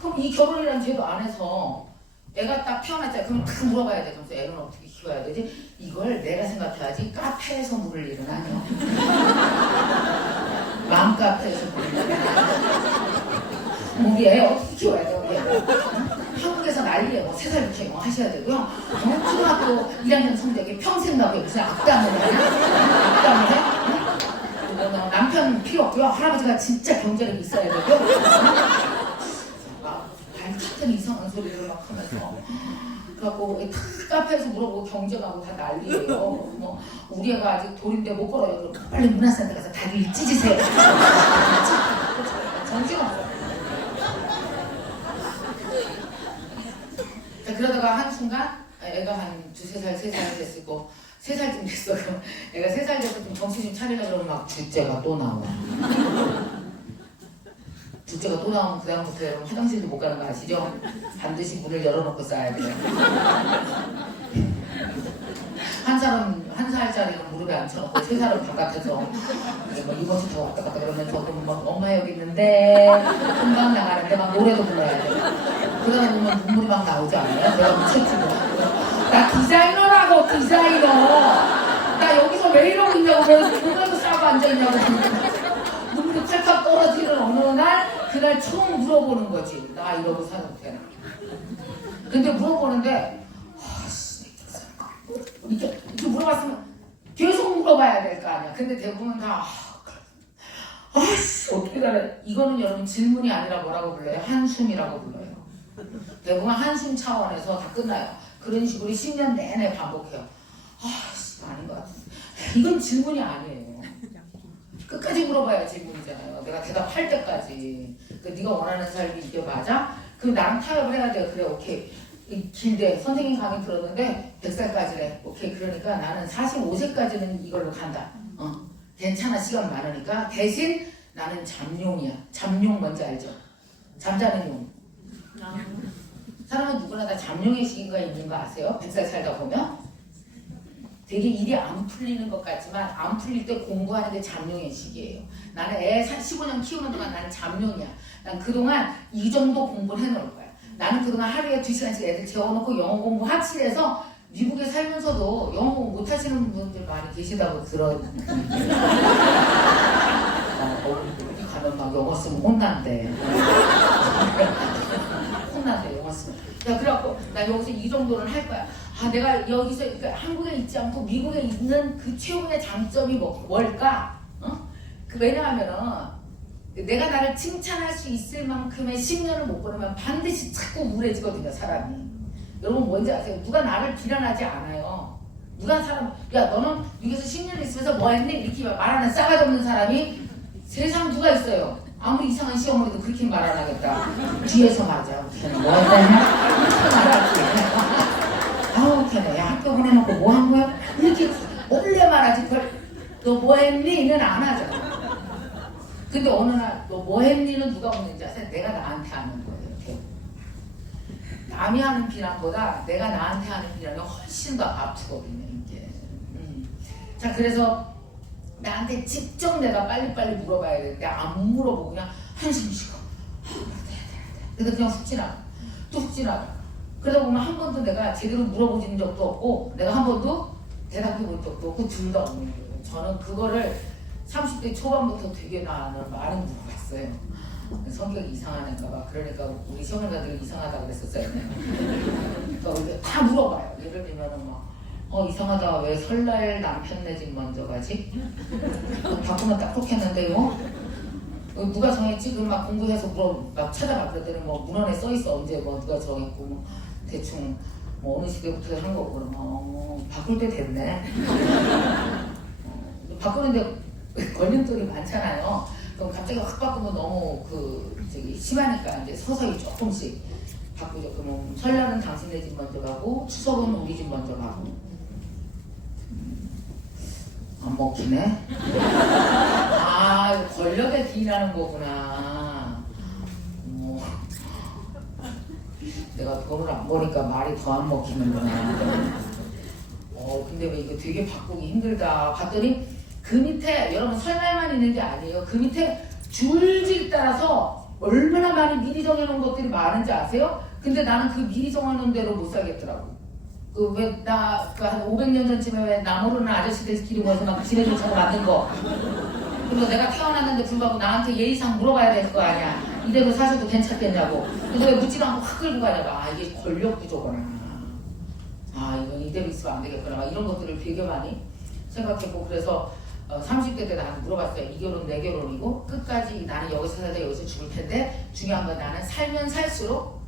그럼 이 결혼이라는 제도 안에서 애가 딱 태어났잖아. 그럼 다 물어봐야 돼. 그래서 애는 어떻게 키워야 되지? 이걸 내가 생각해야지. 카페에서 물을 일은 아니야. 맘카페에서 물을 일은 아니야. 우리 애 어떻게 키워야 돼? 우리 애. 한국에서 난리예요. 3살부터 영어 하셔야 되고요. 초등학교 1학년 성적이 평생 나오게 무슨 악담을 하냐? 악담을 해? 남편 필요 없고요. 할아버지가 진짜 경제력이 있어야 되고요. 같은 이상한 소리를 막 하면서 그래갖고 카페에서 물어보고 경쟁하고 다 난리예요. 우리 애가 아직 돌인데 못 걸어요. 그럼 빨리 문화센터 가서 다리를 찢으세요. 정신없어. 그러다가 한순간 애가 한 2-3살, 3살 됐고 3살쯤 됐어. 그럼 애가 3살 돼서 좀 정신 좀 차리려고 그러면 막 둘째가 또 나와. 둘째가 또 나오면 그 다음부터 여러분 화장실도 못 가는 거 아시죠? 반드시 문을 열어놓고 싸야 돼요. 한 살짜리는 무릎에 앉혀놓고 3살은 바깥에서 이번 주 더 왔다 갔다 그러면서 엄마 여기 있는데 금방 나가는데 막 노래도 불러야 돼요. 그러다 보면 눈물이 막 나오지 않아요? 내가 미쳤지 뭐. 나 디자이너라고 디자이너. 나 여기서 왜 이러고 있냐고 그래서 교회도 싸고 하고 앉아있냐고 눈물이 콸콸 떨어지는 어느 날 그날 처음 물어보는 거지. 나 이러고 살아도 되나. 근데 물어보는데 이렇게 물어봤으면 계속 물어봐야 될 거 아니야. 근데 대부분 다 어떻게 달래. 이거는 여러분 질문이 아니라 뭐라고 불러요? 한숨이라고 불러요. 대부분 한숨 차원에서 다 끝나요. 그런 식으로 10년 내내 반복해요. 아닌 것 같아. 이건 질문이 아니에요. 끝까지 물어봐야 질문이잖아요. 내가 대답할 때까지. 네가 원하는 삶이 이게 맞아? 그럼 나랑 타협을 해야 돼요. 그래, 오케이. 길대 선생님 강의 들었는데 100살까지래. 오케이. 그러니까 나는 45세까지는 이걸로 간다. 괜찮아. 시간 많으니까. 대신 나는 잠룡이야. 잠룡 뭔지 알죠? 잠자는 용. 사람은 누구나 다 잠룡의 시기가 있는 거 아세요? 100살 살다 보면 되게 일이 안 풀리는 것 같지만 안 풀릴 때 공부하는 게 잠룡의 시기예요. 나는 애 15년 키우는 동안 나는 잠룡이야. 난 그동안 이 정도 공부를 해놓을 거야. 나는 그동안 하루에 2시간씩 애들 재워놓고 영어 공부 확실해서 미국에 살면서도 영어 공부 못하시는 분들 많이 계시다고 들었는데 어디 가면 막 영어 쓰면 혼난대. 혼난대 영어 쓰면. 야, 그래갖고 나 여기서 이 정도는 할 거야. 내가 여기서 그러니까 한국에 있지 않고 미국에 있는 그 최고의 장점이 뭘까? 왜냐하면은 내가 나를 칭찬할 수 있을 만큼의 10년을 못 보내면 반드시 자꾸 우울해지거든요, 사람이. 여러분 뭔지 아세요? 누가 나를 비난하지 않아요. 누가 야 너는 여기서 10년 있으면서 뭐 했니? 이렇게 말하는 싸가지 없는 사람이 세상 누가 있어요? 아무리 이상한 시어머니도 그렇게 말 안 하겠다. 뒤에서 맞아. 걔는 뭐 했다냐? 이렇게 말하지. 아우 걔네 야 학교 보내놓고 뭐 한 거야? 이렇게 몰래 말하지. 너 뭐 했니?는 안 하잖아. 근데 어느 날 너 뭐 했니?는 누가 묻는지 아세요? 내가 나한테 하는 거예요. 이렇게. 남이 하는 비난보다 내가 나한테 하는 비난이 훨씬 더 아프거든요. 이게. 자 그래서 나한테 직접 내가 빨리빨리 물어봐야 되는데 안 물어보고 그냥 한숨 쉬고 그래서 그냥 훅 지나가. 또 훅 지나가. 그러다 보면 한 번도 내가 제대로 물어보진 적도 없고 내가 한 번도 대답해 본 적도 없고 둘 다 없는 거예요. 저는 그거를 30대 초반부터 되게 많이 물어봤어요. 성격이 이상한 애인가 봐. 그러니까 우리 시어머니가 이상하다고 그랬었어요. 그러니까 다 물어봐요. 예를 들면은 이상하다. 왜 설날 남편 내 집 먼저 가지? 바꾸면 딱 좋겠는데요? 누가 정했지? 그럼 막 공부해서 막 찾아봐. 그랬더니 문헌에 써있어. 언제 누가 정했고 대충 어느 시대부터 한 거고 그러면 바꿀 때 됐네. 바꾸는데 걸림돌이 많잖아요. 그럼 갑자기 확 바꾸면 너무 심하니까 이제 서서히 조금씩 바꾸죠. 그러면 설날은 당신네 집 먼저 가고 추석은 우리 집 먼저 가고. 안 먹히네. 이거 권력에 기인하는 거구나. 내가 돈을 안 버니까 말이 더 안 먹히는구나. 근데 왜 이거 되게 바꾸기 힘들다. 봤더니 그 밑에 여러분 설날만 있는 게 아니에요. 그 밑에 줄질 따라서 얼마나 많이 미리 정해놓은 것들이 많은지 아세요? 근데 나는 그 미리 정해놓은 대로 못 살겠더라고. 한 500년 전쯤에 왜 나무르는 아저씨들 기르고 와서 막 지네들처럼 만든 거. 그리고 내가 태어났는데 불구하고 나한테 예의상 물어봐야 될 거 아니야. 이대로 사셔도 괜찮겠냐고. 근데 왜 묻지도 않고 확 끌고 가냐고. 이게 권력 구조구나. 이건 이대로 있으면 안 되겠구나. 막 이런 것들을 되게 많이 생각했고 그래서 30대 때 나한테 물어봤어요. 이 결혼 내 결혼이고 끝까지 나는 여기서 살다 여기서 죽을 텐데 중요한 건 나는 살면 살수록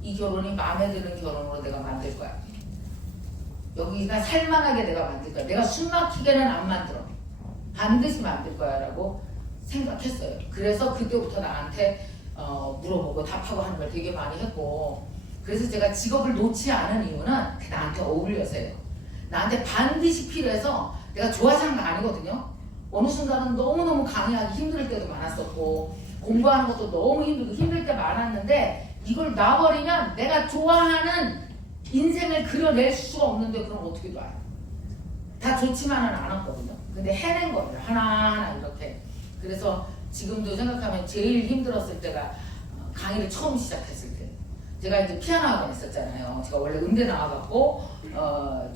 이 결혼이 마음에 드는 결혼으로 내가 만들 거야. 여기가 살만하게 내가 만들 거야. 내가 숨 막히게는 안 만들어. 반드시 만들 거야 라고 생각했어요. 그래서 그때부터 나한테 물어보고 답하고 하는 걸 되게 많이 했고 그래서 제가 직업을 놓지 않은 이유는 나한테 어울려서요. 나한테 반드시 필요해서 내가 좋아하는 거 아니거든요. 어느 순간은 너무너무 강의하기 힘들 때도 많았었고 공부하는 것도 너무 힘들고 힘들 때 많았는데 이걸 놔버리면 내가 좋아하는 인생을 그려낼 수가 없는데 그럼 어떻게 놔요? 다 좋지만은 않았거든요. 근데 해낸 거예요. 하나하나 이렇게. 그래서 지금도 생각하면 제일 힘들었을 때가 강의를 처음 시작했을 때. 제가 이제 피아노 학원 있었잖아요. 제가 원래 음대 나와갖고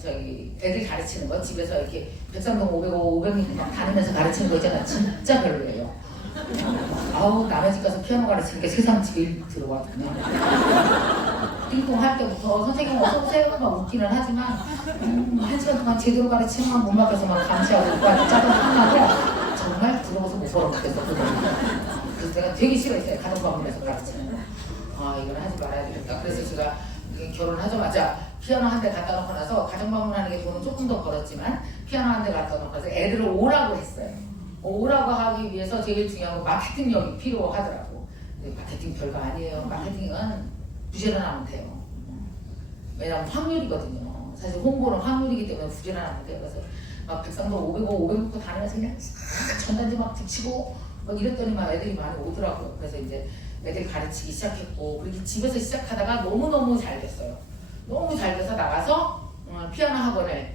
저기 애들 가르치는 거 집에서 이렇게 백삼동 505, 500m 막 다니면서 가르치는 거 있잖아. 진짜 별로예요. 아우 남의 집 가서 피아노 가르치니까 세상 제일 들어와 그냥. 띵동 할 때부터 선생님 어서 오세요 막 웃기는 하지만 1시간 동안 제대로 가르치면 못 맡겨서 막 감시하고 오빠한테 짜증 혼나고 정말 부러워서 못 벌어먹겠었거든요. 그래서 내가 되게 싫어했어요. 가정방문에서 가르치는 거. 아 이걸 하지 말아야 되겠다. 그래서 제가 결혼하자마자 피아노 한 대 갖다 놓고 나서 가정방문하는 게 돈은 조금 더 벌었지만 피아노 한 대 갖다 놓고 나서 애들을 오라고 했어요. 오라고 하기 위해서 제일 중요한 건 마케팅력이 필요하더라고. 근데 마케팅 별거 아니에요. 마케팅은 부지런하면 돼요. 왜냐면 확률이거든요. 사실 홍보는 확률이기 때문에 부지런하면 돼요. 그래서 막 백상도 505, 500m 다니면서 그냥 싹 전단지 막 붙이고 막 이랬더니만 애들이 많이 오더라고요. 그래서 이제 애들 가르치기 시작했고 그렇게 집에서 시작하다가 너무너무 잘 됐어요. 너무 잘 돼서 나가서 피아노 학원을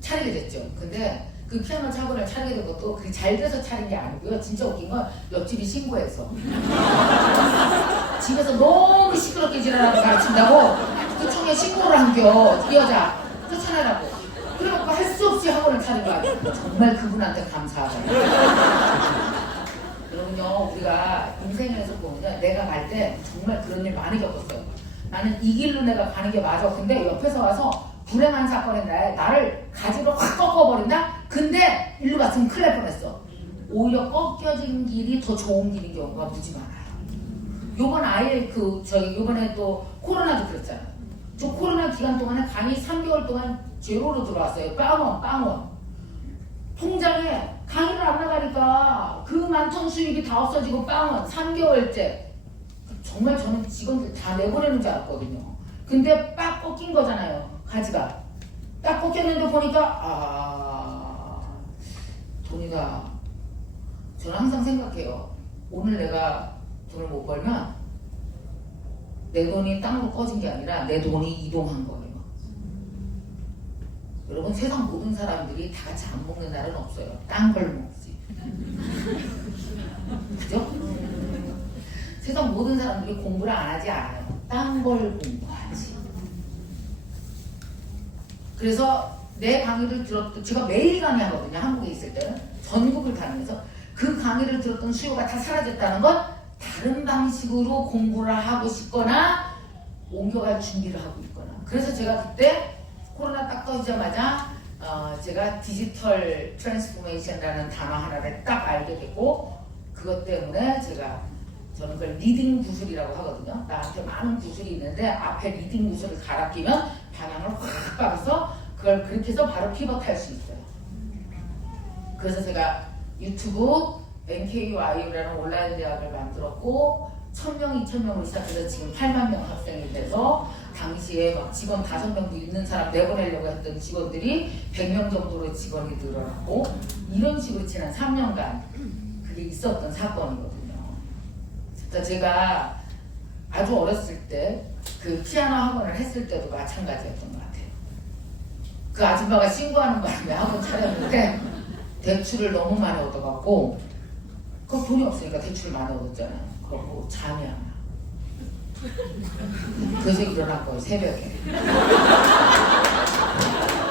차리게 됐죠. 근데 그 피아노 학원을 차리게 된 것도 그렇게 잘 돼서 차린 게 아니고요. 진짜 웃긴 건 옆집이 신고해서 집에서 너무 시끄럽게 지랄하고 가르친다고 그쪽에 신고를 한겨. 이 여자 쫓아내라고. 그래갖고 할 수 없이 학원을 차린 거 아니에요. 정말 그분한테 감사하다. 여러분요 우리가 인생에서 보면 내가 갈 때 정말 그런 일 많이 겪었어요. 나는 이 길로 내가 가는 게 맞아. 근데 옆에서 와서 불행한 사건에 나를 가지로 확 꺾어버린다? 근데 일로 갔으면 큰일 날 뻔했어. 오히려 꺾여진 길이 더 좋은 길인 경우가 무지 많아요. 요번 아예 요번에 또 코로나도 그랬잖아요. 저 코로나 기간 동안에 강의 3개월 동안 제로로 들어왔어요. 빵원. 통장에 강의를 안 나가니까 그 만천 수입이 다 없어지고 빵원 3개월째. 정말 저는 직원들 다 내보내는 줄 알았거든요. 근데 빡 꺾인 거잖아요. 가지가. 딱 꺾였는데 보니까 돈이다. 저는 항상 생각해요. 오늘 내가 돈을 못 벌면 내 돈이 땅으로 꺼진 게 아니라 내 돈이 이동한 거예요. 여러분 세상 모든 사람들이 다 같이 안 먹는 날은 없어요. 딴 걸 먹지. 그죠? 세상 모든 사람들이 공부를 안 하지 않아요. 딴 걸 공부하지. 그래서 내 강의를 들었던 제가 매일 강의하거든요. 한국에 있을 때는 전국을 다니면서 그 강의를 들었던 수요가 다 사라졌다는 건 다른 방식으로 공부를 하고 싶거나 옮겨갈 준비를 하고 있거나. 그래서 제가 그때 코로나 딱 터지자마자 제가 디지털 트랜스포메이션이라는 단어 하나를 딱 알게 됐고 그것 때문에 저는 그걸 리딩 구슬이라고 하거든요. 나한테 많은 구슬이 있는데 앞에 리딩 구슬을 갈아 끼면 방향을 확 바꿔서 그걸 그렇게 해서 바로 피벗할 수 있어요. 그래서 제가 유튜브 NKUIU라는 온라인 대학을 만들었고 1000명, 2000명으로 시작해서 지금 8만 명 학생이 돼서 당시에 막 직원 5명도 있는 사람 내보내려고 했던 직원들이 100명 정도로 직원이 늘어났고 이런 식으로 지난 3년간 그게 있었던 사건이거든요. 그러니까 제가 아주 어렸을 때 그 피아노 학원을 했을 때도 마찬가지였던 것 같아요. 그 아줌마가 신고하는 바람에 학원 차렸는데 대출을 너무 많이 얻어갖고 그 돈이 없으니까 대출을 많이 얻었잖아요. 그러고 잠이 안 와. 그래서 일어난 거예요. 새벽에.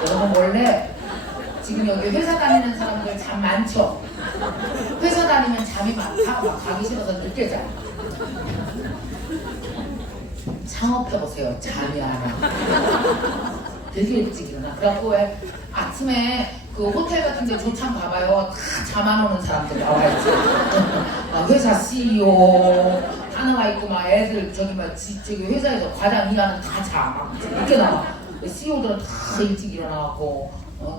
여러분 원래 지금 여기 회사 다니는 사람들 잠 많죠? 회사 다니면 잠이 많다. 막 가기 싫어서 늦게 자. 창업해보세요. 잠이 안 와. 되게 일찍 일어나. 그래갖고 왜 아침에 그 호텔 같은 데 조창 가봐요. 다 잠 안 오는 사람들 나와있지. 회사 CEO 다 나와있고 막 애들 저기 회사에서 과장 일하는 다 자. 막 늦게 나와. CEO들은 다 일찍 일어나갖고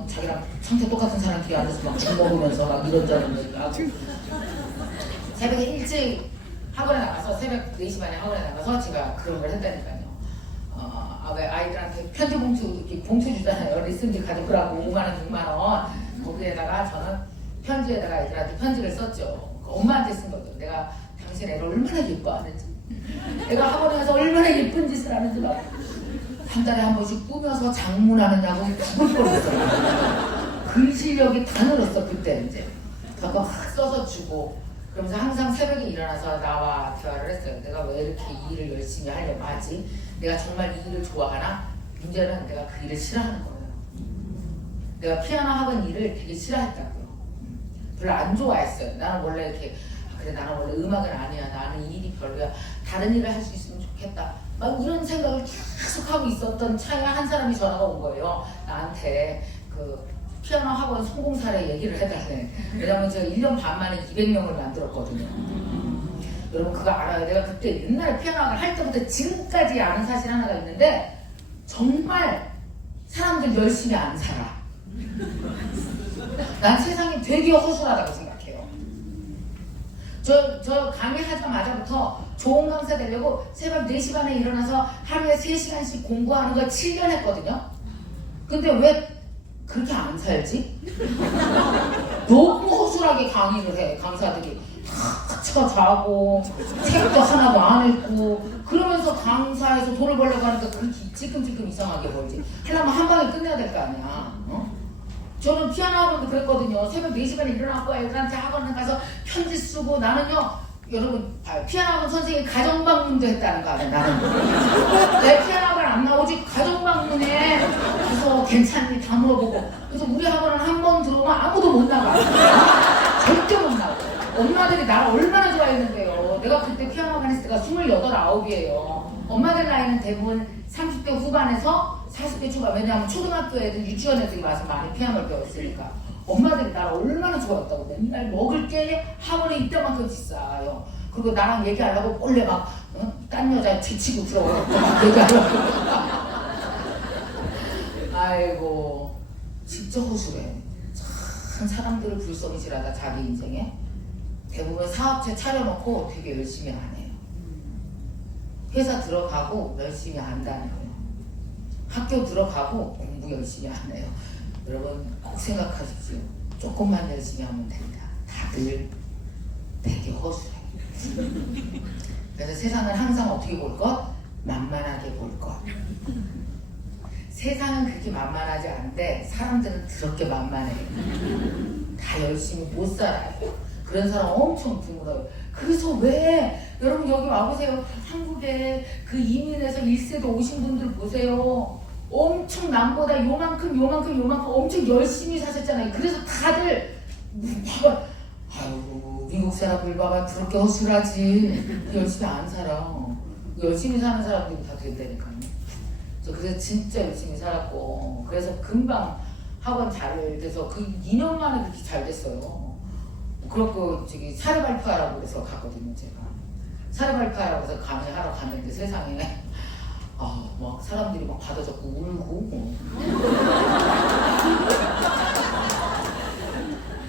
자기랑 상태 똑같은 사람끼리 앉아서 막 술 먹으면서 막 이런저런 얘기하고 새벽에 일찍 학원에 나가서 새벽 4시 반에 학원에 나가서 제가 그런 걸 했다니까요. 왜 아이들한테 편지 봉투 이렇게 봉투 주잖아요. 리슨지 가져오라고 5만원, 6만원 거기에다가 저는 편지에다가 애들한테 편지를 썼죠. 엄마한테 쓴 거죠. 내가 당신 애를 얼마나 예뻐하는지, 애가 학원에 가서 얼마나 예쁜 짓을 하는지 막 한 달에 한 번씩 꾸며서 장문하느냐고 죽을 뻔했어요. 글 실력이 다 늘었어 그때 이제. 그거 막 써서 주고 그러면서 항상 새벽에 일어나서 나와 대화를 했어요. 내가 왜 이렇게 이 일을 열심히 하려고 하지? 내가 정말 이 일을 좋아하나? 문제는 내가 그 일을 싫어하는 거예요. 내가 피아노 학원 일을 되게 싫어했다고요. 별로 안 좋아했어요. 나는 원래 이렇게 그래 나는 원래 음악은 아니야. 나는 이 일이 별로야. 다른 일을 할 수 있으면 좋겠다. 막 이런 생각을 계속 하고 있었던 차에 한 사람이 전화가 온 거예요. 나한테 그 피아노 학원 성공 사례 얘기를 해달래. 왜냐면 제가 1년 반 만에 200명을 만들었거든요. 여러분 그거 알아요. 내가 그때 옛날에 피아노 학원 할 때부터 지금까지 아는 사실 하나가 있는데 정말 사람들 열심히 안 살아. 난 세상이 되게 허술하다고 생각해요. 저 강의하자마자부터 좋은 강사 되려고 새벽 4시 반에 일어나서 하루에 3시간씩 공부하는 걸 7년 했거든요. 근데 왜 그렇게 안 살지? 너무 허술하게 강의를 해, 강사들이. 쳐 자고, 책도 하나도 안 읽고, 그러면서 강사에서 돈을 벌려고 하니까 그렇게 찔끔찔끔 이상하게 벌지. 하려면 한 방에 끝내야 될 거 아니야. 어? 저는 피아노 학원도 그랬거든요. 새벽 4시 반에 일어나고 애들한테 학원에 가서 편지 쓰고 나는요. 여러분 피아노 학원 선생님이 가정방문도 했다는 거 알아요. 나는 내 피아노 학원 안 나오지 가정방문에 가서 괜찮니 다 물어보고 그래서 우리 학원은 한 번 들어오면 아무도 못 나가. 절대 못 나가. 엄마들이 나를 얼마나 좋아했는데요. 내가 그때 피아노 학원 했을 때가 28, 9이에요. 엄마들 나이는 대부분 30대 후반에서 40대 초반. 왜냐하면 초등학교 애들 유치원 애들이 와서 많이 피아노를 배웠으니까 엄마들이 나를 얼마나 좋아했다고. 맨날 먹을 게 학원에 이때만큼 비싸요. 그리고 나랑 얘기하려고 원래 막 딴 여자 뒤치고 들어오고 막 얘기하려고. 아이고 진짜 허술해. 참 사람들을 불성실하다. 자기 인생에 대부분 사업체 차려놓고 되게 열심히 안 해요. 회사 들어가고 열심히 안 다녀요. 학교 들어가고 공부 열심히 안 해요. 여러분 꼭 생각하십시오. 조금만 열심히 하면 됩니다. 다들 되게 허술해요. 그래서 세상은 항상 어떻게 볼 것? 만만하게 볼 것. 세상은 그렇게 만만하지 않은데 사람들은 그렇게 만만해요. 다 열심히 못 살아요. 그런 사람 엄청 드물어요. 그래서 왜 여러분 여기 와보세요. 한국에 그 이민해서 1세도 오신 분들 보세요. 엄청 남보다 요만큼 엄청 열심히 사셨잖아요. 그래서 다들 아이고 미국 사람들 봐봐 그렇게 허술하지. 열심히 안 살아. 열심히 사는 사람들이 다 된다니까요. 그래서 진짜 열심히 살았고 그래서 금방 학원 잘 돼서 그 2년 만에 그렇게 잘 됐어요. 그렇고 저기 사례 발표하라고 그래서 갔거든요. 제가 사례 발표하라고 해서 강의하러 갔는데 세상에 막 사람들이 막 받아 적고 울고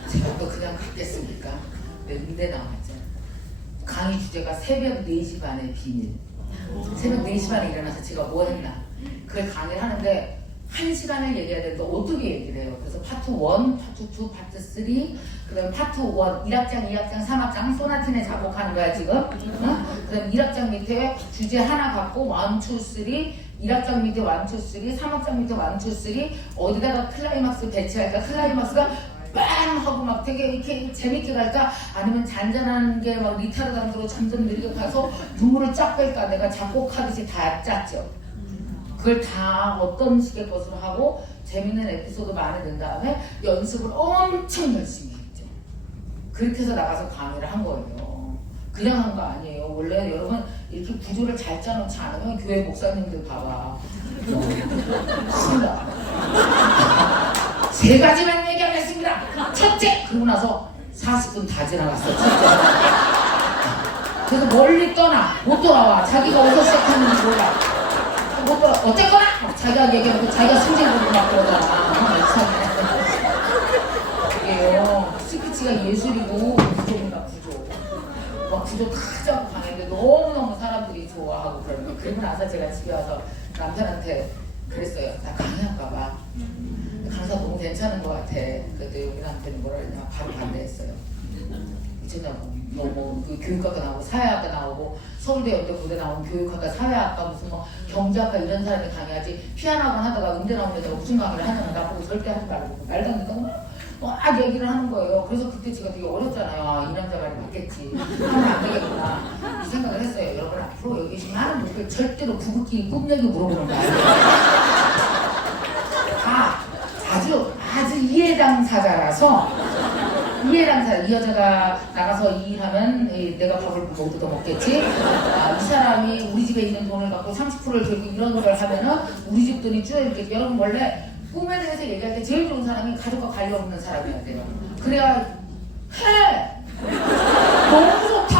제가 또 그냥 갔겠습니까? 내 의대 나왔죠. 강의 주제가 새벽 4시 반의 비밀. 새벽 4시 반에 일어나서 제가 뭐 했나 그걸 강의를 하는데 1시간을 얘기해야 되는데 어떻게 얘기를 해요? 그래서 파트 1, 파트 2, 파트 3 그 다음에 파트 1, 1악장, 2악장, 3악장 소나틴에 작곡하는 거야 지금. 그 다음에 1악장 밑에 주제 하나 갖고 1, 2, 3 1악장 밑에 1, 2, 3 3악장 밑에 1, 2, 3 어디다가 클라이막스 배치할까? 클라이막스가 빵 하고 막 되게 이렇게 재밌게 갈까? 아니면 잔잔한 게 막 리타르 단도로 점점 느리게 가서 눈물을 쫙 뺄까? 내가 작곡하듯이 다 짰죠. 그걸 다 어떤 식의 것으로 하고 재밌는 에피소드 많이 낸 다음에 연습을 엄청 열심히 했죠. 그렇게 해서 나가서 강의를 한 거예요. 그냥 한 거 아니에요. 원래 여러분 이렇게 구조를 잘 짜놓지 않으면 교회 목사님들 봐봐. 큰일 나. 3가지만 얘기하겠습니다. 첫째! 그러고 나서 40분 다 지나갔어. 첫째. 그래서 멀리 떠나. 못 돌아와. 자기가 어디서 시작했는지 몰라. 못 돌아. 어쨌거나! 자기가 얘기하고 자기가 승질부리고 막 그러잖아. 이게요. 스피치가 예술이고 구조입니다. 구조. 막 구조 다 잡고 가는데 너무너무 사람들이 좋아하고 그러는 거. 그리고 나서 제가 집에 와서 남편한테 그랬어요. 나 강의할까 봐. 강사 너무 괜찮은 것 같아. 그래도 여기 남편이 뭐라 그러냐 바로 반대했어요. 미쳤냐고. 뭐 그 교육학과 나오고 사회학과 나오고 서울대 연대고대 나온 교육학과 사회학과 무슨 뭐 경제학과 이런 사람이 강의하지 피아노학원 하다가 음대 나온 데다가 무슨 강의를 하냐면 나보고 절대 하지 말고 말도 안 된다고 막 얘기를 하는 거예요. 그래서 그때 제가 되게 어렸잖아요. 아, 이 남자 말이 맞겠지. 하면 안 되겠구나. 이 생각을 했어요. 여러분 앞으로 여기 계신 많은 분들 절대로 부부끼리 꿈 얘기 물어보는 거 아니에요. 다 아주 이해당사자라서 이해당사자. 이 여자가 나가서 일하면 내가 밥을 못 얻어 먹겠지. 아, 이 사람이 우리 집에 있는 돈을 갖고 30%를 들고 이런 걸 하면은 우리 집 돈이 줄어들겠지. 여러분 원래 꿈에 대해서 얘기할 때 제일 좋은 사람이 가족과 관련 없는 사람이어야 돼요. 그래야 해! 너무 좋다!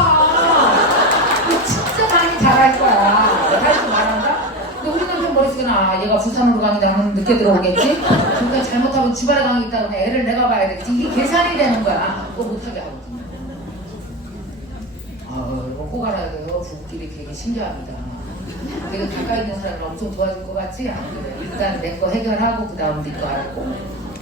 너 진짜 많이 잘할 거야. 내가 이렇게 말한다? 근데 우리 남편 머릿속에는 아 얘가 부산으로 가니까 하면 늦게 들어오겠지? 그러니까 잘못하면 주말에 가겠다 그러면 애를 내가 봐야 되겠지. 이게 계산이 되는 거야. 그거 못하게 하거든요. 이거 꼭 알아야 돼요. 부부끼리 되게 신기합니다. 되게 가까이 있는 사람을 엄청 도와줄 것 같지? 안 그래. 일단 내 거 해결하고 그 다음 네 거 하고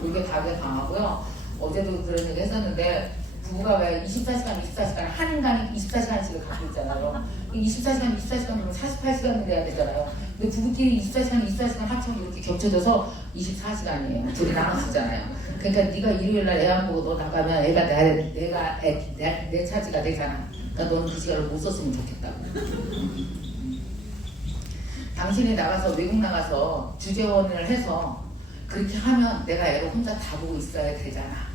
이게 되게 강하고요. 어제도 그런 얘기 했었는데 부부가 왜 24시간 한 인간이 24시간씩을 갖고 있잖아요. 24시간 24시간이면 48시간을 해야 되잖아요. 근데 부부끼리 24시간 합쳐서 이렇게 겹쳐져서 24시간이에요. 둘이 나눠쓰잖아요. 그러니까 네가 일요일날 애 안 보고 너 나가면 애가 내 차지가 되잖아. 그러니까 너는 그 시간을 못 썼으면 좋겠다고. 당신이 나가서 외국 나가서 주재원을 해서 그렇게 하면 내가 애를 혼자 다 보고 있어야 되잖아.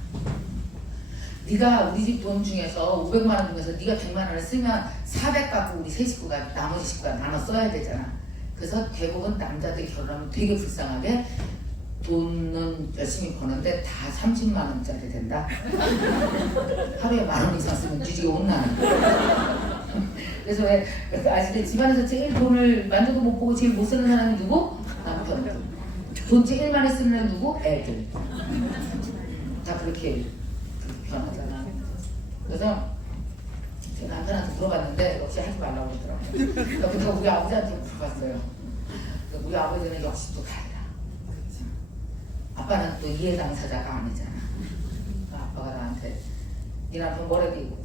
네가 우리 집 돈 중에서 500만 원 중에서 네가 100만 원을 쓰면 400 갖고 우리 세 식구가 나머지 식구가 나눠 써야 되잖아. 그래서 대부분 남자들이 결혼하면 되게 불쌍하게 돈은 열심히 버는데 다 30만 원짜리 된다. 하루에 10,000원 이상 쓰면 뒤지게 혼나는 거야. 그래서 왜 아시죠? 집안에서 제일 돈을 만져도 못 보고 제일 못 쓰는 사람이 누구? 남편. 돈 제일 많이 쓰는 애는 누구? 애들. 다 그렇게 변하잖아. 그래서 제가 남편한테 물어봤는데 역시 하지 말라고 그러더라고요. 그래서 우리 아버지한테 물어봤어요. 우리 아버지는 역시 또 달라. 아빠는 또 이해당사자가 아니잖아. 아빠가 나한테 네 남편 뭐래도 이거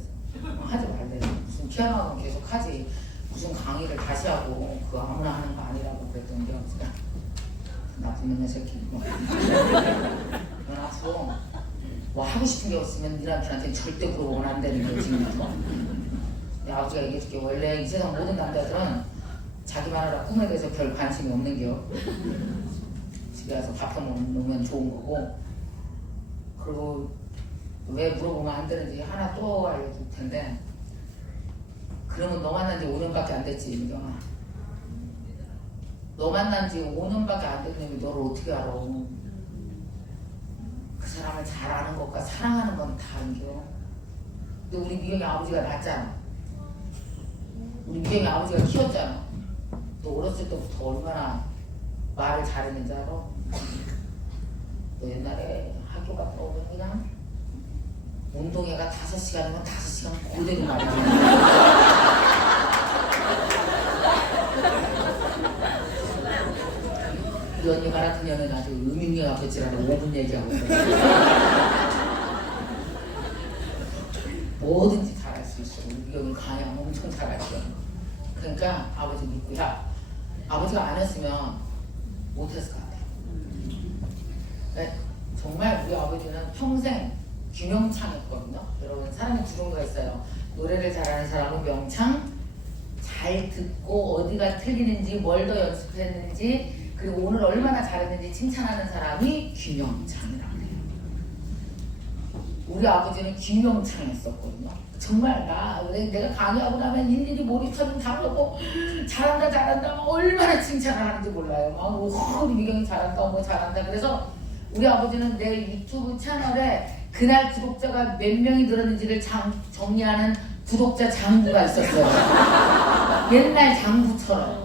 하지 말래. 무슨 피아노는 계속 하지. 무슨 강의를 다시 하고 그거 아무나 하는 거 아니라고 그랬더니 우리 아버지가 나쁜 놈의 새끼. 넌 앞으로 뭐 하고 싶은 게 없으면 네 남편한테 절대 물어보면 안 되는 거야 지금부터. 내 아버지가 얘기해줄게. 원래 이 세상 모든 남자들은 자기 말하라 꿈에 대해서 별 관심이 없는 게요. 집에 와서 밥 해먹으면 좋은 거고. 그리고 왜 물어보면 안 되는지 하나 또 알려줄 텐데. 그러면 너 만난 지 5년밖에 안 됐지 민경아. 너 만난 지 5년밖에 안 됐는데 너를 어떻게 알아. 그 사람을 잘 아는 것과 사랑하는 건 다른겨. 근데 우리 미경이 아버지가 낳았잖아. 우리 미경이 아버지가 키웠잖아. 너 어렸을 때부터 얼마나 말을 잘했는지 알아? 너 옛날에 학교 갔다 오면 그냥 운동회가 5시간이면 5시간 그대로 말이야. 우리 언니 봐라. 그녀는 아주 음흉내 아버지라고 5분 얘기하고 있어. 뭐든지 잘할 수 있어. 우리 미경이 가양 엄청 잘하죠. 그러니까 아버지 믿고야. 아버지가 안 했으면 못했을 것 같아. 정말 우리 아버지는 평생 김영창이었거든요. 여러분 사람이 두 종류가 있어요. 노래를 잘하는 사람은 명창, 잘 듣고 어디가 틀리는지 뭘 더 연습했는지 그리고 오늘 얼마나 잘했는지 칭찬하는 사람이 김영창이라고 해요. 우리 아버지는 김영창이었거든요. 정말 내가 강의하고 나면 일일이 모니터링 당하고 잘한다 막 얼마나 칭찬을 하는지 몰라요. 막 우리 미경이 잘한다 뭐 잘한다. 그래서 우리 아버지는 내 유튜브 채널에 그날 구독자가 몇 명이 늘었는지를 정리하는 구독자 장부가 있었어요. 옛날 장부처럼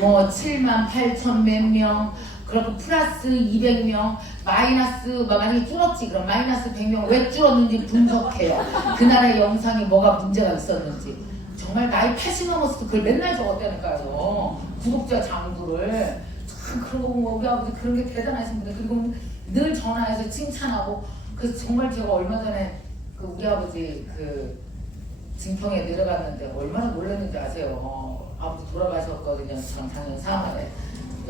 뭐 78,000 몇 명, 그리고 플러스 200명, 마이너스 만약에 줄었지 그럼 마이너스 100명 왜 줄었는지 분석해요. 그날의 영상이 뭐가 문제가 있었는지. 정말 나이 80 넘었을 때 그걸 맨날 적었다니까요. 구독자 장부를. 그리고 뭐 우리 아버지 그런 게 대단하신 분들. 그리고 늘 전화해서 칭찬하고. 그래서 정말 제가 얼마 전에 그 우리 아버지 그 증평에 내려갔는데 얼마나 놀랐는지 아세요? 아버지 돌아가셨거든요. 작년 3월에.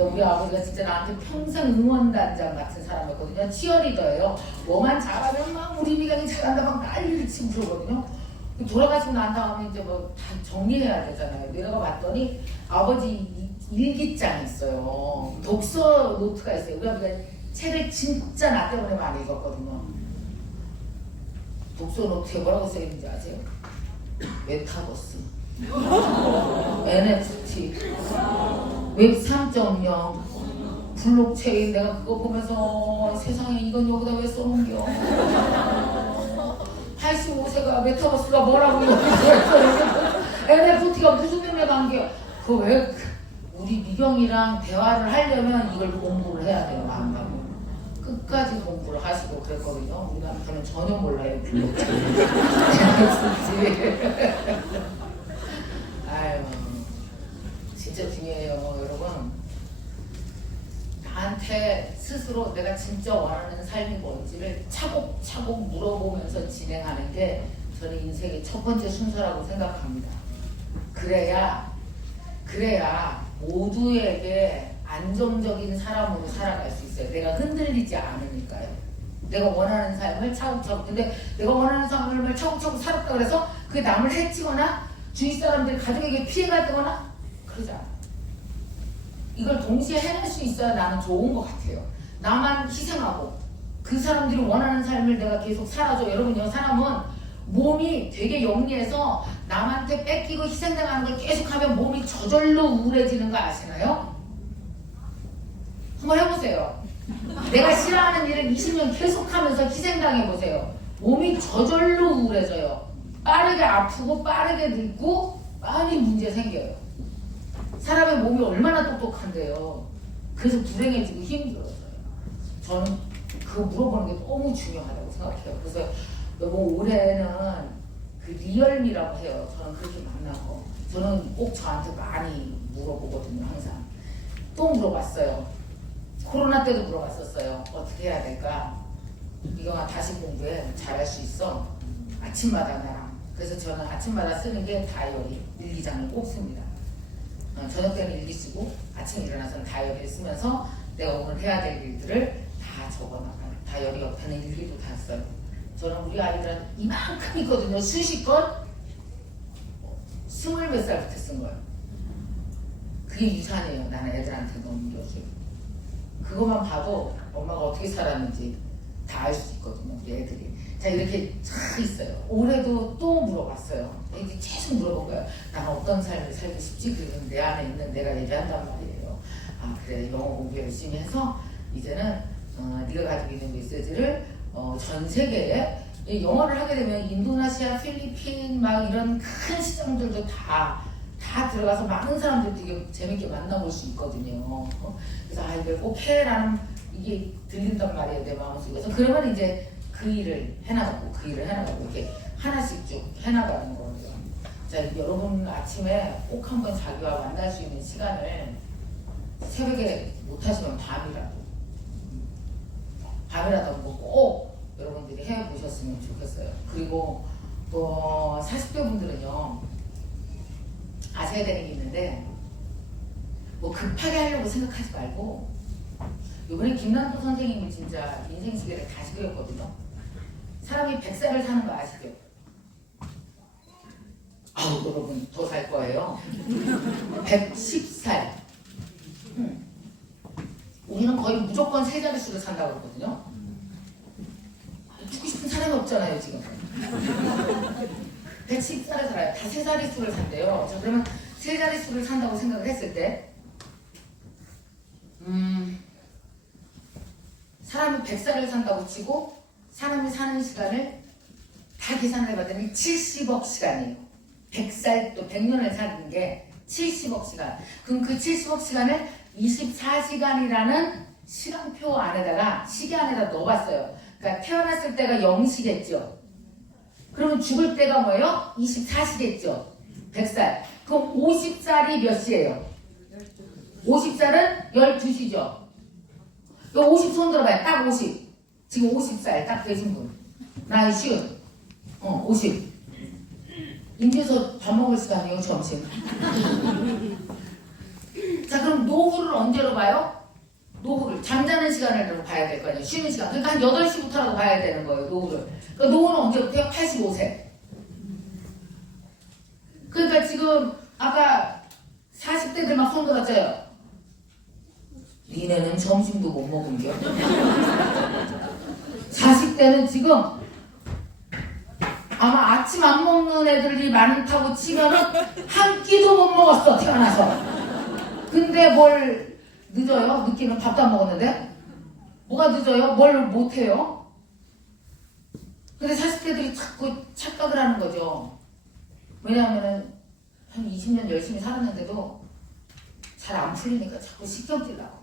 우리 아버지가 진짜 나한테 평생 응원단장 같은 사람이었거든요. 치어리더예요. 뭐만 잘하면 막 우리 미강이 잘한다 막 난리를 치고 그러거든요. 돌아가시고 난 다음에 이제 뭐 다 정리해야 되잖아요. 내가 봤더니 아버지 일기장이 있어요. 독서 노트가 있어요. 우리 아버지가 책을 진짜 나 때문에 많이 읽었거든요. 독서 노트에 뭐라고 써있는지 아세요? 메타버스, NFT, 웹 3.0, 블록체인. 내가 그거 보면서 세상에 이건 여기다 왜 써놓은겨. 85세가 메타버스가 뭐라고 NFT가 무슨 의미가 관계야. 그거 왜 우리 미경이랑 대화를 하려면 이걸 공부를 해야 돼요. 마음가짐. 끝까지 공부를 하시고 그랬거든요. 우리 남편은 전혀 몰라요. 블록체인. 아유, 진짜 중요해요, 여러분. 나한테 스스로 내가 진짜 원하는 삶이 뭔지를 차곡차곡 물어보면서 진행하는 게 저는 인생의 첫 번째 순서라고 생각합니다. 그래야 모두에게 안정적인 사람으로 살아갈 수 있어요. 내가 흔들리지 않으니까요. 내가 원하는 삶을 차곡차곡. 근데 내가 원하는 삶을 차곡차곡 살았다 그래서 그게 남을 해치거나 주위 사람들 가족에게 피해가 되거나 그러지 않아요. 이걸 동시에 해낼 수 있어야 나는 좋은 것 같아요. 나만 희생하고 그 사람들이 원하는 삶을 내가 계속 살아줘. 여러분요, 사람은 몸이 되게 영리해서 남한테 뺏기고 희생당하는 걸 계속하면 몸이 저절로 우울해지는 거 아시나요? 한번 해보세요. 내가 싫어하는 일을 20년 계속하면서 희생당해보세요. 몸이 저절로 우울해져요. 빠르게 아프고 빠르게 늙고 많이 문제 생겨요. 사람의 몸이 얼마나 똑똑한데요. 그래서 불행해지고 힘들어져요. 저는 그거 물어보는 게 너무 중요하다고 생각해요. 그래서 여보 올해는 그 리얼미라고 해요. 저는 그렇게 만나고 저는 꼭 저한테 많이 물어보거든요. 항상 또 물어봤어요. 코로나 때도 물어봤었어요. 어떻게 해야 될까? 이거 다시 공부해. 잘할 수 있어. 아침마다 나랑. 그래서 저는 아침마다 쓰는 게 다이어리, 일기장을 꼭 씁니다. 저녁 때는 일기 쓰고 아침에 일어나서는 다이어리를 쓰면서 내가 오늘 해야 될 일들을 다 적어나가요. 다이어리 옆에는 일기도 다 써요. 저는 우리 아이들은 이만큼 있거든요. 수십 건, 20몇 살부터 쓴 거예요. 그게 유산이에요. 나는 애들한테 넘겨줘요. 그것만 봐도 엄마가 어떻게 살았는지 다 알 수 있거든요. 우리 애들이. 자, 이렇게 쫙 있어요. 올해도 또 물어봤어요. 이게 계속 물어본 거예요. 나는 어떤 삶을 살고 싶지? 그리고 내 안에 있는 내가 얘기한단 말이에요. 아, 그래. 영어 공부 열심히 해서 이제는 네가 가지고 있는 메시지를 전 세계에 영어를 하게 되면 인도네시아, 필리핀 막 이런 큰 시장들도 다 들어가서 많은 사람들 되게 재밌게 만나볼 수 있거든요. 그래서 아, 이걸 꼭 해라는 이게 들린단 말이에요. 내 마음속에. 그래서 그러면 이제 그 일을 해나가고 이렇게 하나씩 쭉 해나가는 거예요. 자, 여러분 아침에 꼭 한번 자기와 만날 수 있는 시간을 새벽에 못하시면 밤이라도 꼭 여러분들이 해보셨으면 좋겠어요. 그리고 또 40대 분들은요 아셔야 되는 게 있는데 뭐 급하게 하려고 생각하지 말고 이번에 김남도 선생님이 진짜 인생 시계를 다시 그렸거든요. 사람이 100살을 사는 거 아시죠? 아우 여러분 더 살 거예요. 110살. 우리는 거의 무조건 세 자릿수를 산다고 그러거든요. 죽고 싶은 사람이 없잖아요 지금. 110살을 살아요. 다 세 자릿수를 산대요. 자, 그러면 세 자릿수를 산다고 생각을 했을 때 사람이 100살을 산다고 치고 사람이 사는 시간을 다 계산을 해봤더니 70억 시간이에요. 100살 또 100년을 사는 게 70억 시간. 그럼 그 70억 시간을 24시간이라는 시간표 안에다가 시계 안에다 넣어봤어요. 그러니까 태어났을 때가 0시겠죠. 그러면 죽을 때가 뭐예요? 24시겠죠. 100살. 그럼 50살이 몇 시예요? 50살은 12시죠. 이거 50 손 들어봐요. 딱 50. 지금 50살 딱 되신 분. 나이 쉬운. 50. 임대서 밥 먹을 시간이에요, 점심. 자, 그럼 노후를 언제로 봐요? 노후를 잠자는 시간을 봐야 될 거 아니에요. 쉬는 시간. 그러니까 한 8시부터라도 봐야 되는 거예요. 노후를. 그러니까 노후는 언제부터요? 85세. 그러니까 지금 아까 40대들만 손 들었어요. 니네는 점심도 못 먹은겨. 40대는 지금 아마 아침 안 먹는 애들이 많다고 치면은 한 끼도 못 먹었어, 태어나서. 근데 뭘 늦어요? 늦기는 밥도 안 먹었는데? 뭐가 늦어요? 뭘 못해요? 근데 40대들이 자꾸 착각을 하는 거죠. 왜냐하면은 한 20년 열심히 살았는데도 잘 안 풀리니까 자꾸 신경질 나거든.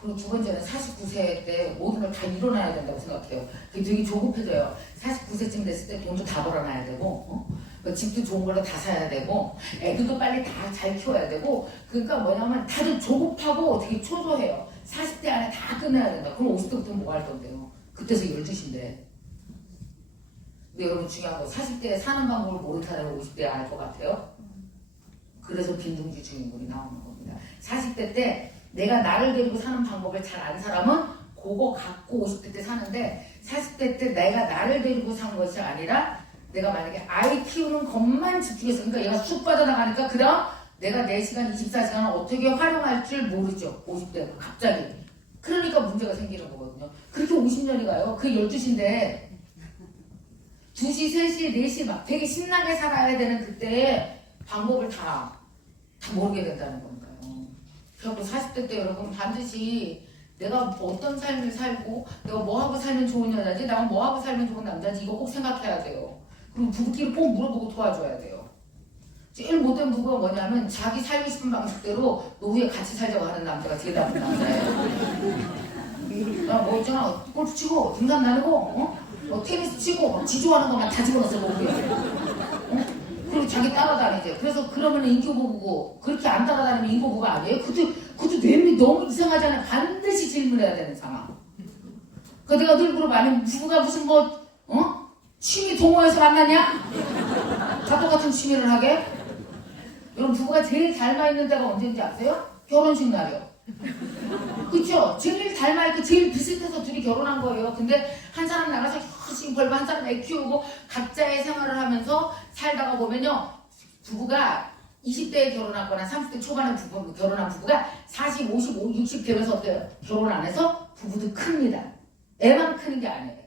그리고 두 번째는 49세 때 모든 걸 다 일어나야 된다고 생각해요. 그게 되게 조급해져요. 49세쯤 됐을 때 돈도 다 벌어놔야 되고, 집도 좋은 걸로 다 사야 되고, 애들도 빨리 다 잘 키워야 되고, 그러니까 뭐냐면 다들 조급하고 되게 초조해요. 40대 안에 다 끝내야 된다. 그럼 50대부터 뭐 할 건데요? 그때서 12시인데. 근데 여러분 중요한 거 40대에 사는 방법을 모르는 사람이 50대에 알 것 같아요? 그래서 빈둥지 주인공이 나오는 겁니다. 40대 때 내가 나를 데리고 사는 방법을 잘 아는 사람은 그거 갖고 50대 때 사는데 40대 때 내가 나를 데리고 산 것이 아니라 내가 만약에 아이 키우는 것만 집중해서 그러니까 얘가 쑥 빠져나가니까 그 다음 내가 4시간 24시간을 어떻게 활용할 줄 모르죠. 50대가 갑자기. 그러니까 문제가 생기는 거거든요. 그렇게 50년이 가요. 그 12시인데 2시, 3시, 4시 막 되게 신나게 살아야 되는 그때의 방법을 다 모르게 된다는 거니까요. 그래서 40대 때 여러분 반드시 내가 어떤 삶을 살고 내가 뭐하고 살면 좋은 여자지 내가 뭐하고 살면 좋은 남자지 이거 꼭 생각해야 돼요. 그리고 부부끼리 꼭 물어보고 도와줘야 돼요. 제일 못된 부부가 뭐냐면 자기 살고 싶은 방식대로 노후에 같이 살자고 하는 남자가 제일 나쁜 남자예요. 뭐 있잖아 골프 치고 등산 나르고 테니스 치고 지조하는 것만 다 집어넣어서 노후에 그리고 자기 따라다니지. 그래서 그러면 인교부부고 그렇게 안 따라다니면 인교부가 아니에요? 그것도 뇌미 너무 이상하잖아요. 반드시 질문해야 되는 상황. 그 내가 늘 물어봐요. 부부가 무슨 취미 동호회에서 만나냐? 다 똑같은 취미를 하게? 여러분 부부가 제일 닮아있는 데가 언제인지 아세요? 결혼식 날이요. 그쵸? 제일 닮아있고 제일 비슷해서 둘이 결혼한 거예요. 근데 한 사람 나가서 열심히 벌고 한 사람 애 키우고 각자의 생활을 하면서 살다가 보면요. 부부가 20대에 결혼하거나 30대 초반에 결혼한 부부가 40, 50, 60 되면서 어때요? 결혼 안 해서 부부도 큽니다. 애만 크는 게 아니에요.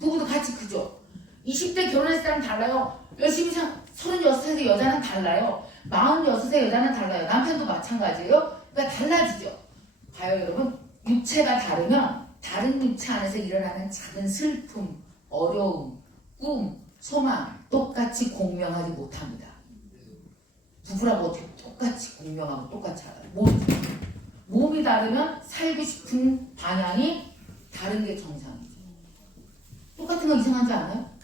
부부도 같이 크죠. 20대 결혼했을 때랑 달라요. 열심히 36세 여자는 달라요. 46세 여자는 달라요. 남편도 마찬가지예요. 그러니까 달라지죠. 봐요 여러분. 육체가 다르면 다른 육체 안에서 일어나는 작은 슬픔, 어려움, 꿈, 소망 똑같이 공명하지 못합니다. 부부라고 어떻게 똑같이 공명하고 똑같이 알아요? 몸이 다르면 살고 싶은 방향이 다른 게 정상이죠. 똑같은 거 이상하지 않아요?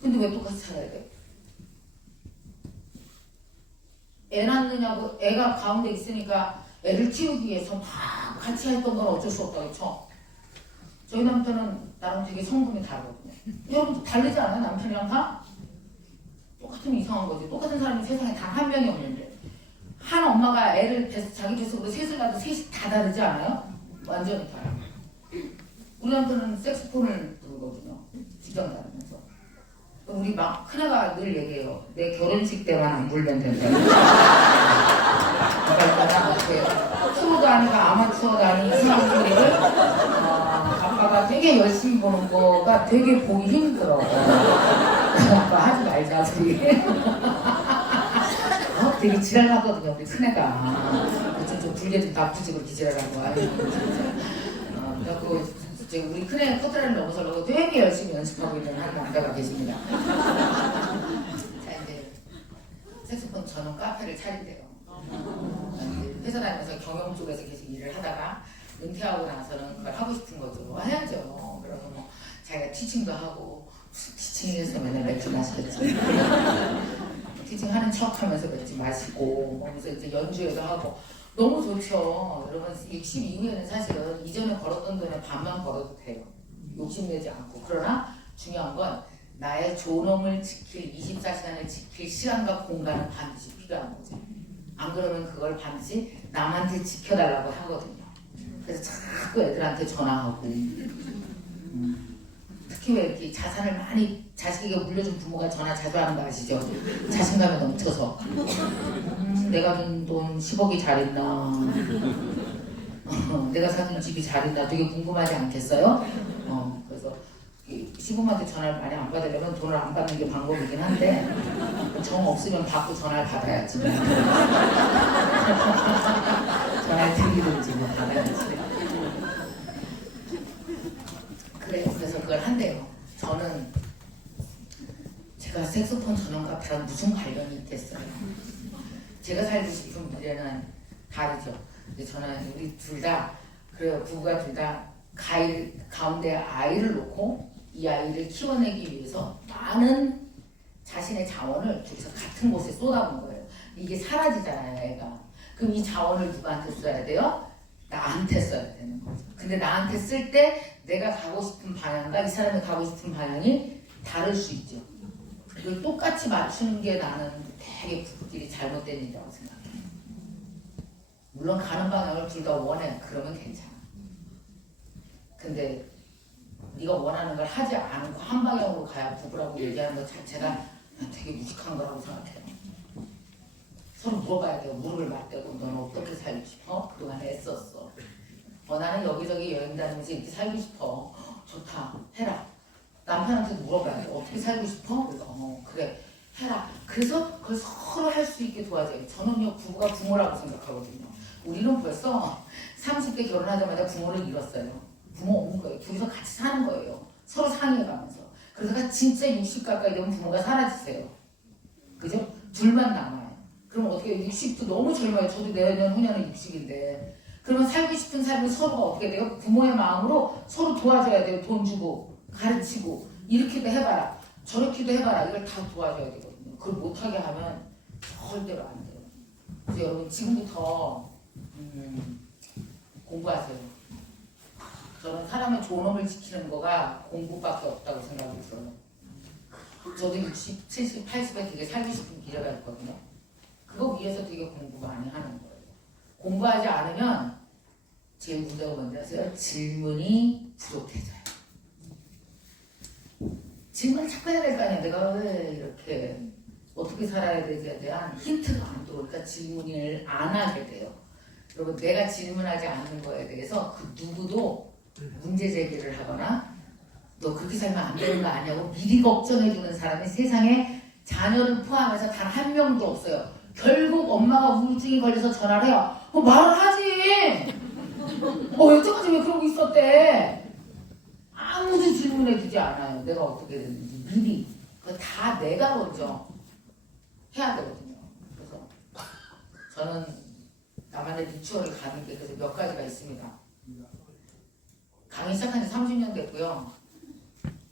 근데 왜 똑같이 살아야 돼? 애 낳느냐고 애가 가운데 있으니까 애를 키우기 위해서 막 같이 했던 건 어쩔 수 없다 그렇죠? 저희 남편은 나랑 되게 성분이 다르거든요. 여러분 다르지 않아요? 남편이랑 다? 똑같으면 이상한 거지. 똑같은 사람이 세상에 단 한 명이 없는데 한 엄마가 애를 자기 뱃속으로 셋을 낳아도 셋이 다 다르지 않아요? 완전히 달라요. 우리 남편은 색소폰을 부르거든요. 직장 다니면서. 우리 막 큰애가 늘 얘기해요. 내 결혼식 때만 안 불면 된다. 그러니까 어떻게 프로도 아니고 아마추어도 아닌 이상한 소리를 아빠가 되게 열심히 보는 거가 되게 보기 힘들어. 아빠 하지 말자 소리. 되게 지랄하거든요 우리 큰애가. 좀 불게 좀 나쁘지 그렇게 지랄하고. 그래갖고 지금 우리 큰애 커트라인을 넘어서려고 되게 열심히 연습하고 있는 한 남자가 계십니다. 자 이제 색소폰 전용 카페를 차린대요. 회사 다니면서 경영 쪽에서 계속 일을 하다가 은퇴하고 나서는 그걸 하고 싶은 거죠. 해야죠. 그래서 뭐 자기가 티칭도 하고 티칭해서 맨날 맥주 마시겠지. 티칭하는 척하면서 맥주 마시고 그래서 이제 연주회도 하고 너무 좋죠. 여러분 60 이후에는 사실은 이전에 걸었던 돈에 반만 걸어도 돼요. 욕심내지 않고. 그러나 중요한 건 나의 존엄을 지킬 24시간을 지킬 시간과 공간은 반드시 필요한 거죠. 안 그러면 그걸 반드시 남한테 지켜달라고 하거든요. 그래서 자꾸 애들한테 전화하고 특히 왜 이렇게 자산을 많이 자식에게 물려준 부모가 전화 자주 하는 거 아시죠? 자신감에 넘쳐서 내가 준 돈 10억이 잘 있나 내가 사준 집이 잘 있나 되게 궁금하지 않겠어요? 그래서 시부모한테 전화를 많이 안 받으려면 돈을 안 받는 게 방법이긴 한데 정 없으면 받고 전화를 받아야지 전화를 드리든지 뭐 받아야지 그래서 그걸 한대요. 저는 제가 색소폰 전문가랑 무슨 관련이 있겠어요. 제가 살고 싶은 미래는 다르죠. 근데 저는 우리 둘 다 그래요. 부부가 둘 다 가운데 아이를 놓고 이 아이를 키워내기 위해서 많은 자신의 자원을 둘이서 같은 곳에 쏟아본 거예요. 이게 사라지잖아요, 애가. 그럼 이 자원을 누구한테 써야 돼요? 나한테 써야 되는 거죠. 근데 나한테 쓸 때 내가 가고 싶은 방향과 이 사람이 가고 싶은 방향이 다를 수 있죠. 이걸 똑같이 맞추는 게 나는 되게 부부끼리 잘못된 일이라고 생각해요. 물론 가는 방향을 둘 다 원해. 그러면 괜찮아. 근데 네가 원하는 걸 하지 않고 한 방향으로 가야 부부라고 얘기하는 것 자체가 되게 무식한 거라고 생각해요. 서로 물어봐야 돼요. 무릎을 맞대고 너는 어떻게 살고 싶어? 그동안 애썼어. 나는 여기저기 여행 다니면서 이렇게 살고 싶어. 좋다. 해라. 남편한테도 물어봐야 돼. 어떻게 살고 싶어? 그래서 그래. 해라. 그래서 그걸 서로 할 수 있게 도와줘요. 저는요 부부가 부모라고 생각하거든요. 우리는 벌써 30대 결혼하자마자 부모를 잃었어요. 부모 없는 거예요. 둘이서 같이 사는 거예요. 서로 상의해가면서. 그러다가 진짜 60 가까이 되면 부모가 사라지세요. 그죠? 둘만 남아요. 그럼 어떻게 60도 너무 젊어요. 저도 내년 후년은 60인데. 그러면 살고 싶은 삶을 서로가 어떻게 돼요? 부모의 마음으로 서로 도와줘야 돼요. 돈 주고 가르치고 이렇게도 해봐라. 저렇게도 해봐라. 이걸 다 도와줘야 되거든요. 그걸 못하게 하면 절대로 안 돼요. 그래서 여러분 지금부터 공부하세요. 저는 사람의 존엄을 지키는 거가 공부밖에 없다고 생각이 들어요. 저도 60, 70, 80에 되게 살고 싶은 미래가 있거든요. 그거 위해서 되게 공부 많이 하는 거예요. 공부하지 않으면 제일 문제가 뭔지 아세요? 질문이 부족해져요. 질문을 자꾸 해야 될 거 아니야. 내가 왜 이렇게 어떻게 살아야 되지에 대한 힌트가 안 들어오니까 질문을 안 하게 돼요. 그리고 내가 질문하지 않는 거에 대해서 그 누구도 문제 제기를 하거나 너 그렇게 살면 안 되는 거 아니냐고 미리 걱정해주는 사람이 세상에 자녀를 포함해서 단 한 명도 없어요. 결국 엄마가 우울증이 걸려서 전화를 해요. 말을 하지. 여태까지 왜 그러고 있었대. 아무도 질문해주지 않아요. 내가 어떻게 됐는지 미리. 그거 다 내가 먼저 해야 되거든요. 그래서 저는 나만의 리추얼을 가는 게 그래서 몇 가지가 있습니다. 강의 시작한 지 30년 됐고요.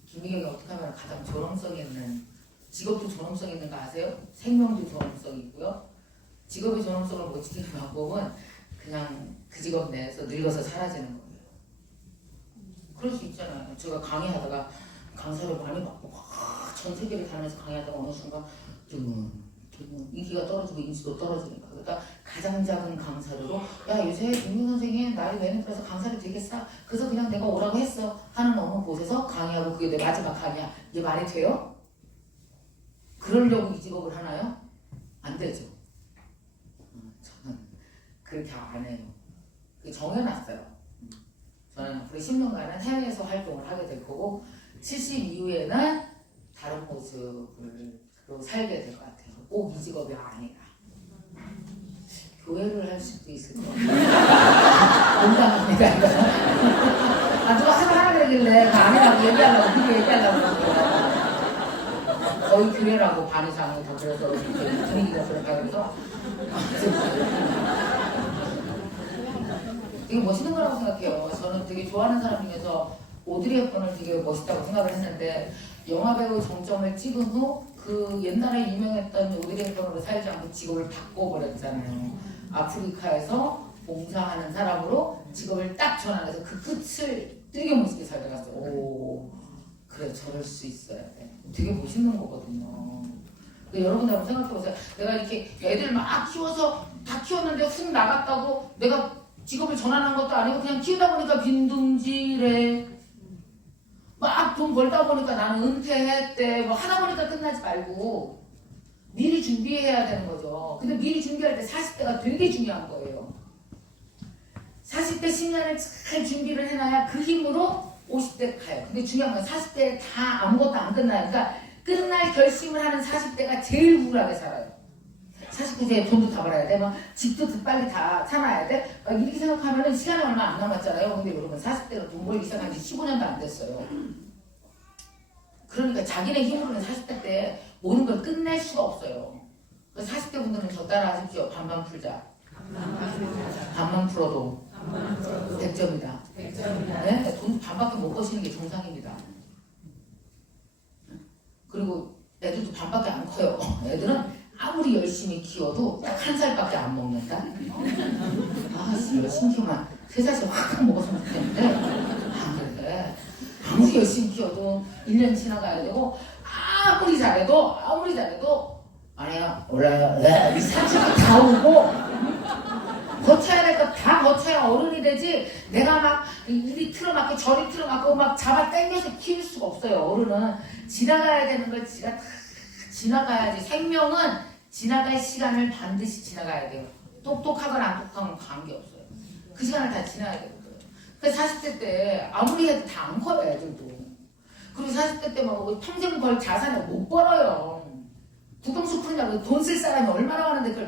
김미경이 어떻게 하면 가장 존엄성 있는 직업도 존엄성 있는 거 아세요? 생명도 존엄성 있고요. 직업의 존엄성을 못 지키는 방법은 그냥 그 직업 내에서 늙어서 사라지는 거예요. 그럴 수 있잖아요. 제가 강의하다가 강사를 많이 받고 전 세계를 다니면서 강의하다가 어느 순간 인기가 떨어지고 인지도 떨어지니까 그러다 가장 작은 강사로 야 요새 김민 선생님 나이 외는 그래서 강사를 되게 싸 그래서 그냥 내가 오라고 했어 하는 어느 곳에서 강의하고 그게 내 마지막 강의야. 이게 말이 돼요? 그러려고 이 직업을 하나요? 안 되죠. 저는 그렇게 안 해요. 정해놨어요. 저는 앞으로 10년간은 해외에서 활동을 하게 될 거고 70 이후에는 다른 모습으로 살게 될 것 같아요. 꼭 이 직업이 아니라 교회를 할 수도 있을 것 같아요. 농담합니다. 누가 하나 그러길래 아니라고 얘기하려고 그렇게 얘기하려고 거의 교회라고 반 이상이 다 그래서 분위기가 그럴까 그래서 되게 멋있는 거라고 생각해요. 저는 되게 좋아하는 사람 중에서 오드리 헵번을 되게 멋있다고 생각을 했는데 영화배우 정점을 찍은 후 그 옛날에 유명했던 오드리 헵번으로 살지 않고 직업을 바꿔버렸잖아요. 아프리카에서 봉사하는 사람으로 직업을 딱 전환해서 그 끝을 되게 멋있게 살아갔어요. 오, 그래 저럴 수 있어야 돼. 되게 멋있는 거거든요. 여러분 한번 생각해보세요. 내가 이렇게 애들 막 키워서 다 키웠는데 훅 나갔다고 내가 직업을 전환한 것도 아니고 그냥 키우다 보니까 빈둥지래. 막 돈 벌다 보니까 나는 은퇴했대. 뭐 하다 보니까 끝나지 말고 미리 준비해야 되는 거죠. 근데 미리 준비할 때 40대가 되게 중요한 거예요. 40대 10년을 잘 준비를 해놔야 그 힘으로 50대 가요. 근데 중요한 건 40대 다 아무것도 안 끝나요. 그러니까 끝날 결심을 하는 40대가 제일 우울하게 살아요. 49세에 돈도 다 벌어야 돼. 막 집도 빨리 다 사놔야 돼. 막 이렇게 생각하면 시간이 얼마 안 남았잖아요. 근데 여러분 40대로 돈 벌기 시작한 지 15년도 안 됐어요. 그러니까 자기네 힘으로는 40대 때 모든 걸 끝낼 수가 없어요. 40대 분들은 저 따라 하십시오. 반반 풀자. 반만 풀어도 100점이다. 네? 돈 반밖에 못 버시는 게 정상입니다. 그리고 애들도 반밖에 안 커요. 애들은 아무리 열심히 키워도 딱 한 살밖에 안 먹는다. 아, 진짜 신기만 3살씩 확 먹었으면 좋겠는데 안 그래. 아무리 열심히 키워도 1년 지나가야 되고 아무리 잘해도 아니야 올라요. 이 30이 다 오고 거쳐야 될 거 다 거쳐야 어른이 되지. 내가 막 이리 틀어막고 저리 틀어막고 막 잡아 당겨서 키울 수가 없어요. 어른은 지나가야 되는 걸 지가 다 지나가야지. 생명은 지나갈 시간을 반드시 지나가야 돼요. 똑똑하거나 안 똑똑하건 관계없어요. 그 시간을 다 지나야 되거든요. 그래서 40대 때 아무리 해도 다 안 커요, 애들도. 그리고 40대 때 막 평생 벌 자산을 못 벌어요. 두동수 푸느냐고 돈 쓸 사람이 얼마나 많은데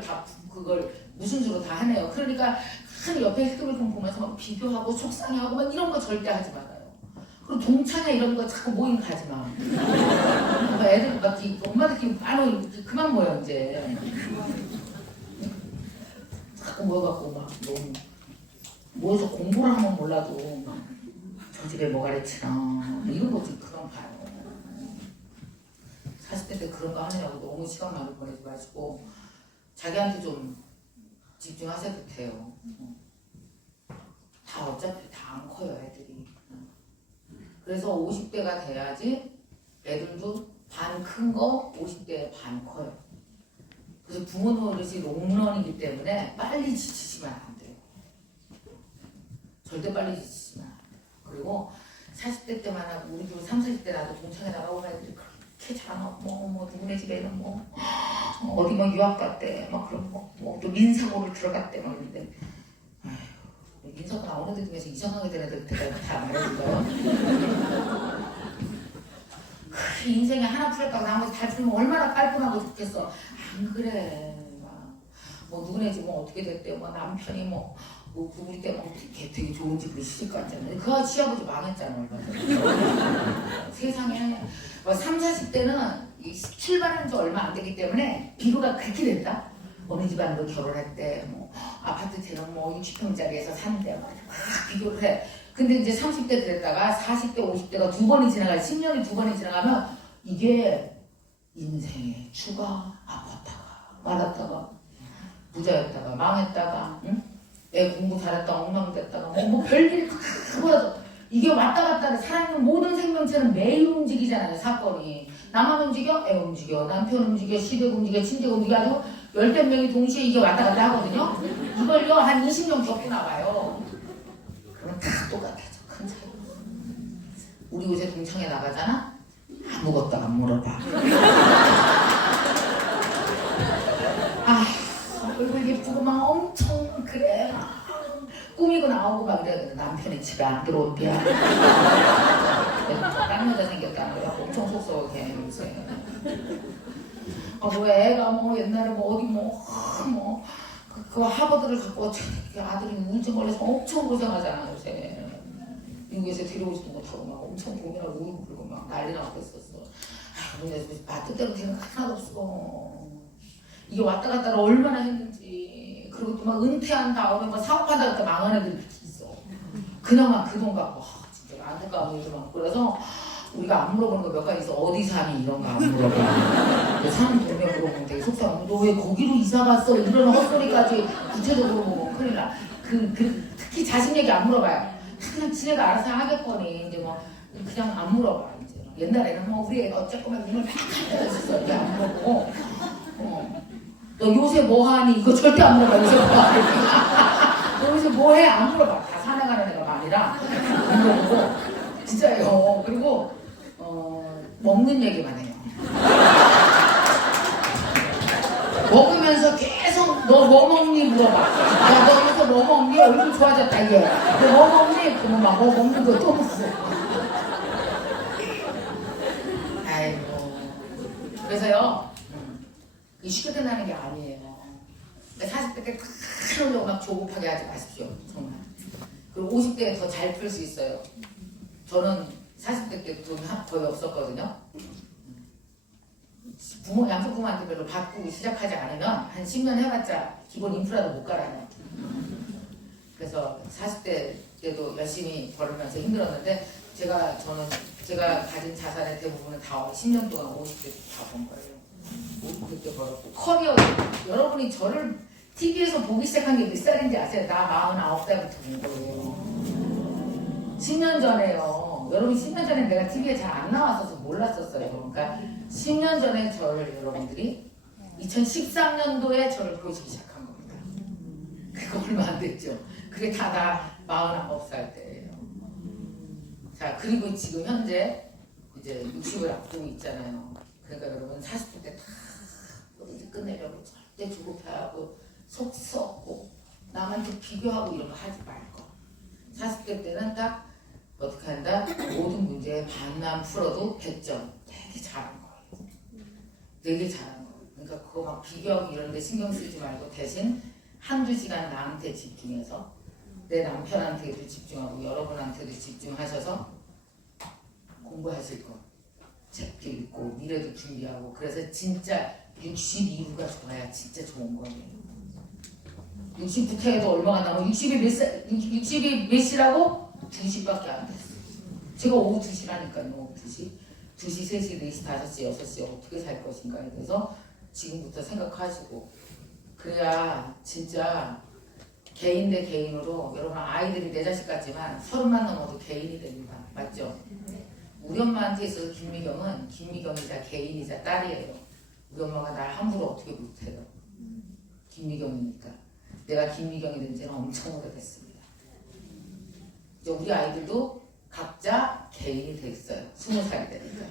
그걸 무슨 수로 다 하네요. 그러니까 큰 옆에 힐끔힐끔 보면서 막 비교하고 속상해하고 막 이런 거 절대 하지 말아요. 그리고 동창회 이런 거 자꾸 모임 가지 마. 애들 막 엄마들끼리 많이 그만 모여 이제. 자꾸 모여갖고 막 너무 모여서 공부를 하면 몰라도 저 집에 뭐 가르치나 이런 거 좀 그만 봐요. 40대 때 그런 거 하느냐고 너무 시간 많이 보내지 마시고 자기한테 좀 집중하셔도 돼요. 다 어차피 다 안 커요 애들이. 그래서 50대가 돼야지 애들도 반 큰 거 50대에 반 커요. 그래서 부모 노릇이 롱런이기 때문에 빨리 지치시면 안 돼요. 절대 빨리 지치시면 안 돼요. 그리고 40대 때만 하고 우리도 30, 40대 나도 동창회 나가고 애들이 그렇게 잘하고 뭐 누구네 집에는 뭐 어디 막 유학 갔대 막 그런 거 뭐 또 민사고를 들어갔대 막 이런데 아휴 민사고 나오는 애들 중에서 이상하게 된 애들 다 말해줄까요? 그 인생에 하나 풀었다고 나머지 다 풀면 얼마나 깔끔하고 좋겠어. 안 그래. 뭐 누구네 집 뭐 어떻게 됐대 뭐 남편이 뭐 우리 때 뭐 되게 좋은 집으로 시집 갔잖아요. 그 시아버지 망했잖아 얼마 전에. 세상에 뭐 30, 40대는 출발한 지 얼마 안 되기 때문에 비교가 그렇게 된다. 어느 집안으로 결혼했대 뭐 아파트 대는 뭐 60평짜리에서 산대 막 비교를 해. 근데 이제 30대 됐다가 40대 50대가 2번이 지나가요. 10년이 2번이 지나가면 이게 인생의 추가 아팠다가 말았다가 부자였다가 망했다가 응? 애 공부 잘했다가 엉망됐다가 뭐 별일 다 보여서 이게 왔다 갔다 하는 살아있는 모든 생명체는 매일 움직이잖아요. 사건이 나만 움직여? 애 움직여 남편 움직여 시댁 움직여 친척 움직여 아주 열댓 명이 동시에 이게 왔다 갔다 하거든요. 이걸요 한 20명 겪고 나와요. 그럼 다 똑같아져. 큰 차이. 우리 요새 동창회 나가잖아? 아무것도 안 물어봐. 아 얼굴 예쁘고 막 엄청 그래 꾸미고 나오고 막 이래. 남편이 집에 안 들어온대야. 딴 여자 생겼다는 거야. 엄청 속썩해 요새. 뭐 애가 뭐 옛날에 뭐 어디 그 하버드를 갖고 아들이 우울증 걸려서 엄청 고생하잖아 요새. 미국에서 데려오지도 못하고 막 엄청 고민하고 울고 불고 막 난리 나고 그랬었어. 근데 나 뜻대로 되는 거 하나도 없어. 이게 왔다 갔다를 얼마나 했는지. 그리고 또 막 은퇴한 다음에 막 사업하다가 또 망한 애들이 있어. 그나마 그 돈 갖고 진짜 안타까운 일도 많고. 그래서 우리가 안 물어보는 거 몇 가지 있어. 어디 사니 이런 거 안 물어봐. 사는 동네 물어보면 되게 속상해. 너 왜 거기로 이사 갔어? 이런 헛소리까지 구체적으로 보면 큰일 나. 특히 자식 얘기 안 물어봐요. 그냥 지네가 알아서 하겠거니. 이제 뭐 그냥 안 물어봐. 이제 옛날에는 뭐 우리 애가 어쨌거나 눈을 팍 가려졌어. 이게 안 먹고. 너 요새 뭐하니? 이거 절대 안 물어봐. 요새 뭐하니? 너 요새 뭐해? 안 물어봐. 다 사나가는 애가 아니라 안 물어보고. 진짜예요. 그리고 먹는 얘기만 해요. 먹으면서 계속 너 뭐 먹니 물어봐. 야, 너 요새 뭐 먹니? 얼굴 좋아졌다 얘. 너 뭐 먹니? 그러면 막 뭐 먹는 거 또 먹고. 아이고. 그래서요. 이 쉽게 끝나는 게 아니에요. 40대 때 크게 막 조급하게 하지 마십시오. 정말. 그리고 50대에 더 잘 풀 수 있어요. 저는 40대 때 돈이 거의 없었거든요. 양쪽 부모한테 별로 바꾸기 시작하지 않으면 한 10년 해봤자 기본 인프라도 못 갈아요. 그래서 40대 때도 열심히 벌으면서 힘들었는데 저는 제가 가진 자산의 대부분은 다 10년 동안 50대 때 다 번 거예요. 50대 때 벌었고 커리어 여러분이 저를 TV에서 보기 시작한 게 몇 살인지 아세요? 나 49살부터 본 거예요. 10년 전에요. 여러분 10년 전에 내가 TV에 잘 안 나왔어서 몰랐었어요. 그러니까 10년 전에 저를 여러분들이 2013년도에 저를 보시기 시작한 겁니다. 그거 얼마 안 됐죠. 그게 다 49살 때예요. 자, 그리고 지금 현재 이제 60을 앞두고 있잖아요. 그러니까 여러분 40대 때 다 뭐든지 끝내려고 절대 조급해하고 속 썩고 남한테 비교하고 이런 거 하지 말고 40대 때는 딱 어떻게 한다? 모든 문제에 반만 풀어도 100점 되게 잘한 거예요. 되게 잘한 거예요. 그러니까 그거 막 비교하고 이런 데 신경 쓰지 말고 대신 한두 시간 나한테 집중해서 내 남편한테도 집중하고 여러분한테도 집중하셔서 공부하실 거 책도 읽고 미래도 준비하고 그래서 진짜 60 이후가 좋아야 진짜 좋은 거예요. 60부터 해도 얼마가 나고 60이 몇 시라고? 2시밖에 안 됐어. 제가 오후 2시라니까요. 오후 2시. 2시, 3시, 4시, 5시, 6시 어떻게 살 것인가에 대해서 지금부터 생각하시고 그래야 진짜 개인 대 개인으로 여러분 아이들이 내 자식 같지만 30만 넘어도 개인이 됩니다. 맞죠? 우리 엄마한테 있어서 김미경이자 개인이자 딸이에요. 우리 엄마가 날 함부로 어떻게 못해요. 김미경이니까. 내가 김미경이 된 지는 엄청 오래됐습니다. 이제 우리 아이들도 각자 개인이 됐어요. 20살이 되니까.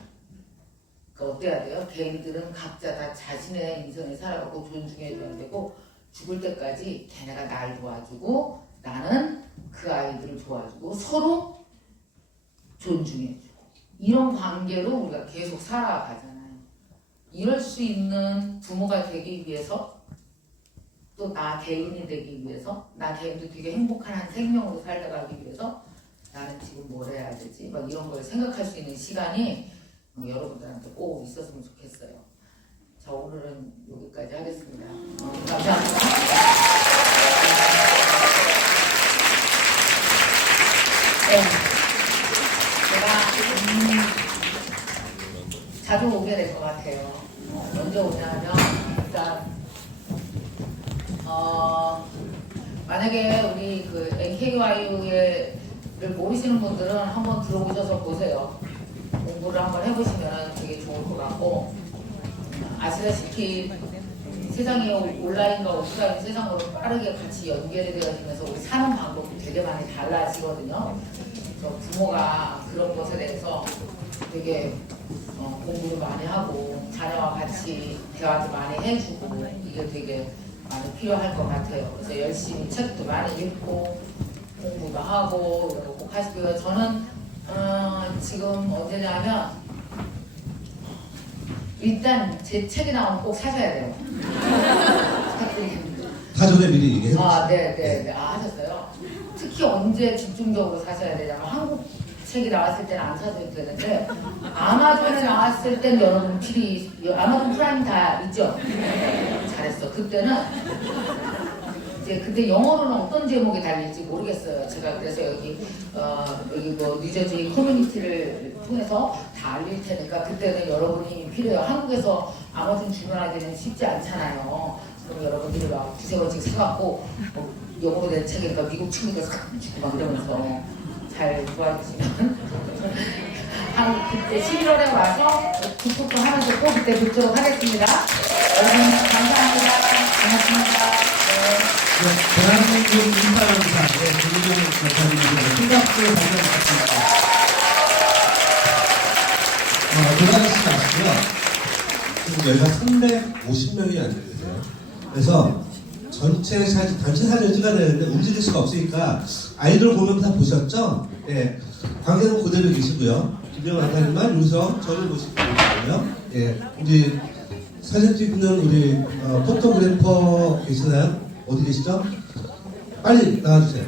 그러니까 어때야 돼요? 개인들은 각자 다 자신의 인생을 살아가고 존중해줘야 되고 죽을 때까지 걔네가 날 도와주고 나는 그 아이들을 도와주고 서로 존중해주고 이런 관계로 우리가 계속 살아가잖아요. 이럴 수 있는 부모가 되기 위해서 또 나 개인이 되기 위해서 나 개인도 되게 행복한 한 생명으로 살아가기 위해서 나는 지금 뭘 해야 되지? 막 이런 걸 생각할 수 있는 시간이 여러분들한테 꼭 있었으면 좋겠어요. 자, 오늘은 여기까지 하겠습니다. 감사합니다. 네. 제가 자주 오게 될 것 같아요. 언제 오냐면 일단 만약에 우리 그 NKYU를 모르시는 분들은 한번 들어오셔서 보세요. 공부를 한번 해보시면 되게 좋을 것 같고 아시다시피 세상이 온라인과 오프라인 세상으로 빠르게 같이 연결이 되어지면서 우리 사는 방법이 되게 많이 달라지거든요. 그래서 부모가 그런 것에 대해서 되게 공부를 많이 하고 자녀와 같이 대화도 많이 해주고 이게 되게 많이 필요할 것 같아요. 그래서 열심히 책도 많이 읽고 공부도 하고 이런 거 꼭 하시고요. 저는 지금 언제냐면 일단 제 책이 나오면 꼭 사셔야 돼요. 부탁드립니다. 사전에 미리 얘기해 주세요. 네. 하셨어요. 특히 언제 집중적으로 사셔야 되냐면 한국 책이 나왔을 때는 안 사도 되는데 아마존에 나왔을 땐 여러분 필히 아마존 프라임 다 있죠? 잘했어. 그때는 이제 그때 영어로는 어떤 제목이 달릴지 모르겠어요. 제가 그래서 여기 뭐 뉴저지 커뮤니티를 통해서 다 알릴 테니까 그때는 여러분이 필요해요. 한국에서 아마존 주문하기는 쉽지 않잖아요. 그럼 여러분들이 막 두세 번씩 사갖고 영어로 된 책이니까 미국 친구들 사주고 막 이러면서 잘 도와주시면 그때 11월에 와서 북극도 하면서 또 그때 뵙도록 하겠습니다. 여러분 감사합니다. 고맙습니다. 네, 대한민국 인사영상, 조미경 작가님께서 큰 박수 부탁드립니다. 돌아가시지 마시고요. 지금 여기가 350명이 안 되세요. 그래서 전체 사진, 단체 사진을 찍어야 되는데 움직일 수가 없으니까 아이돌 공연 다 보셨죠? 예. 관계는 그대로 계시고요. 김영환 아타님만 여기서 저를 보시고 계시고요. 예. 우리 사진 찍는 우리 포토그래퍼 계시나요? 어디 계시죠? 빨리 나와주세요.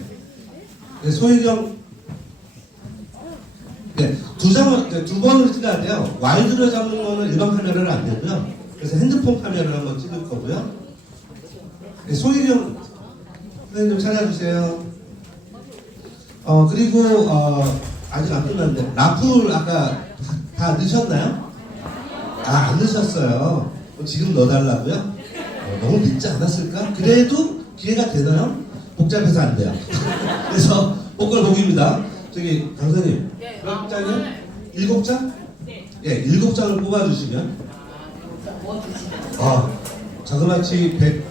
네, 소희경. 네, 두 번을 찍어야 돼요. 와이드로 잡는 거는 일반 카메라는 안 되고요. 그래서 핸드폰 카메라를 한번 찍을 거고요. 네, 소희경 선생님 좀 찾아주세요. 그리고 아직 안 끝났는데 라풀 아까 다 넣으셨나요? 안 넣으셨어요. 지금 넣어달라고요? 너무 늦지 않았을까? 그래도 기회가 되나요? 복잡해서 안 돼요. 그래서 복걸 복입니다. 저기 강사님 몇 장이요? 7장? 예, 7장을 뽑아주시면 자그마치 100,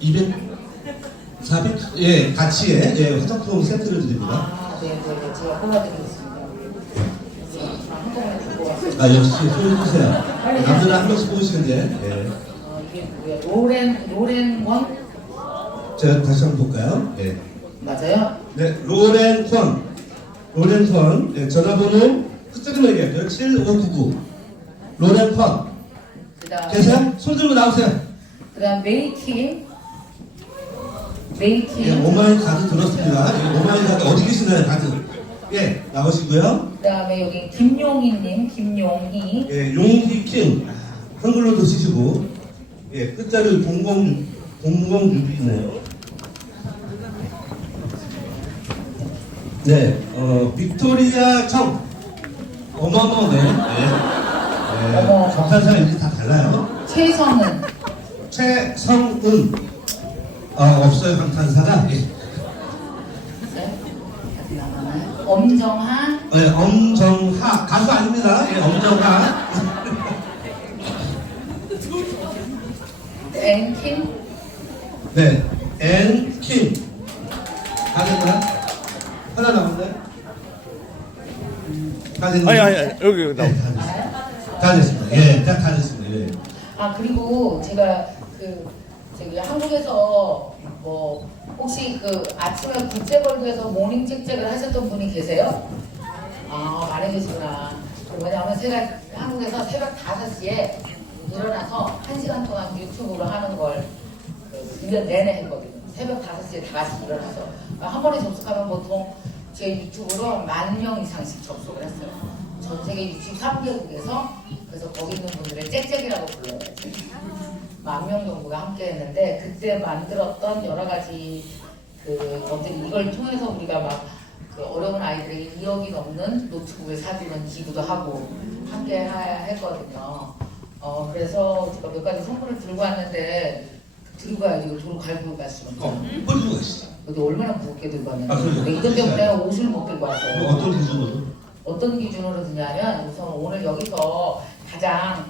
200, 400? 예, 같이 화장품 세트를 드립니다. 네, 제가 뽑아드리겠습니다. 역시 소리 주세요. 남들은 한 번씩 뽑으시는데. 예. 이게 뭐야? 로렌권? 제가 다시 한번 볼까요? 예. 맞아요? 네, 로렌권. 네, 전화번호 끝자리만 얘기할게요. 7599. 로렌권. 계세요? 손 들고 나오세요. 그 다음 메이킴. 예, 오마이 가드 들었습니다. 예, 오마이 가드 어디 계시나요, 가드? 예, 나오시고요. 그 다음에 여기 김용희님, 김용희. 예, 용희 킴. 한글로도 쓰시고. 예, 끝자리 0062네요. 네, 빅토리아 청. 어마어마네. 네. 감탄사 이제 다 달라요. 최성은. 최성은. 없어요, 감탄사가. 예. 네? 엄정하. 네, 엄정하. 가수 아닙니다. 예, 엄정하. 앤킴. 네, 앤킴. 다 됐나요? 하나 남았나요? 다 됐나요? 아니 여기 나. 네, 다 됐습니다. 예, 다 됐습니다. 예. 그리고 제가 저기 한국에서 뭐 혹시 아침에 국제걸그에서 모닝 잭잭을 하셨던 분이 계세요? 많이 계시구나. 왜냐하면 제가 한국에서 새벽 5시에 일어나서 1시간 동안 유튜브로 하는 걸 1년 내내 했거든요. 새벽 5시에 다 같이 일어나서 한 번에 접속하면 보통 제 유튜브로 10,000명 이상씩 접속을 했어요. 전 세계 63개국에서. 그래서 거기 있는 분들을 잭잭이라고 불러요. 10,000명 정도가 함께 했는데 그때 만들었던 여러 가지 것들이 이걸 통해서 우리가 막 어려운 아이들에게 2억이 넘는 노트북을 사주는 기부도 하고 함께 했거든요. 그래서 제가 몇 가지 선물을 들고 왔는데 들고 가야지. 이거 도로 갈고 갈 수는 없죠. 버리고 가시죠. 근데 얼마나 무겁게 들고 왔는데. 그래요? 이것 때문에 옷을 못 들고 왔어요. 어떤 기준으로? 어떤 기준으로 드냐면 우선 오늘 여기서 가장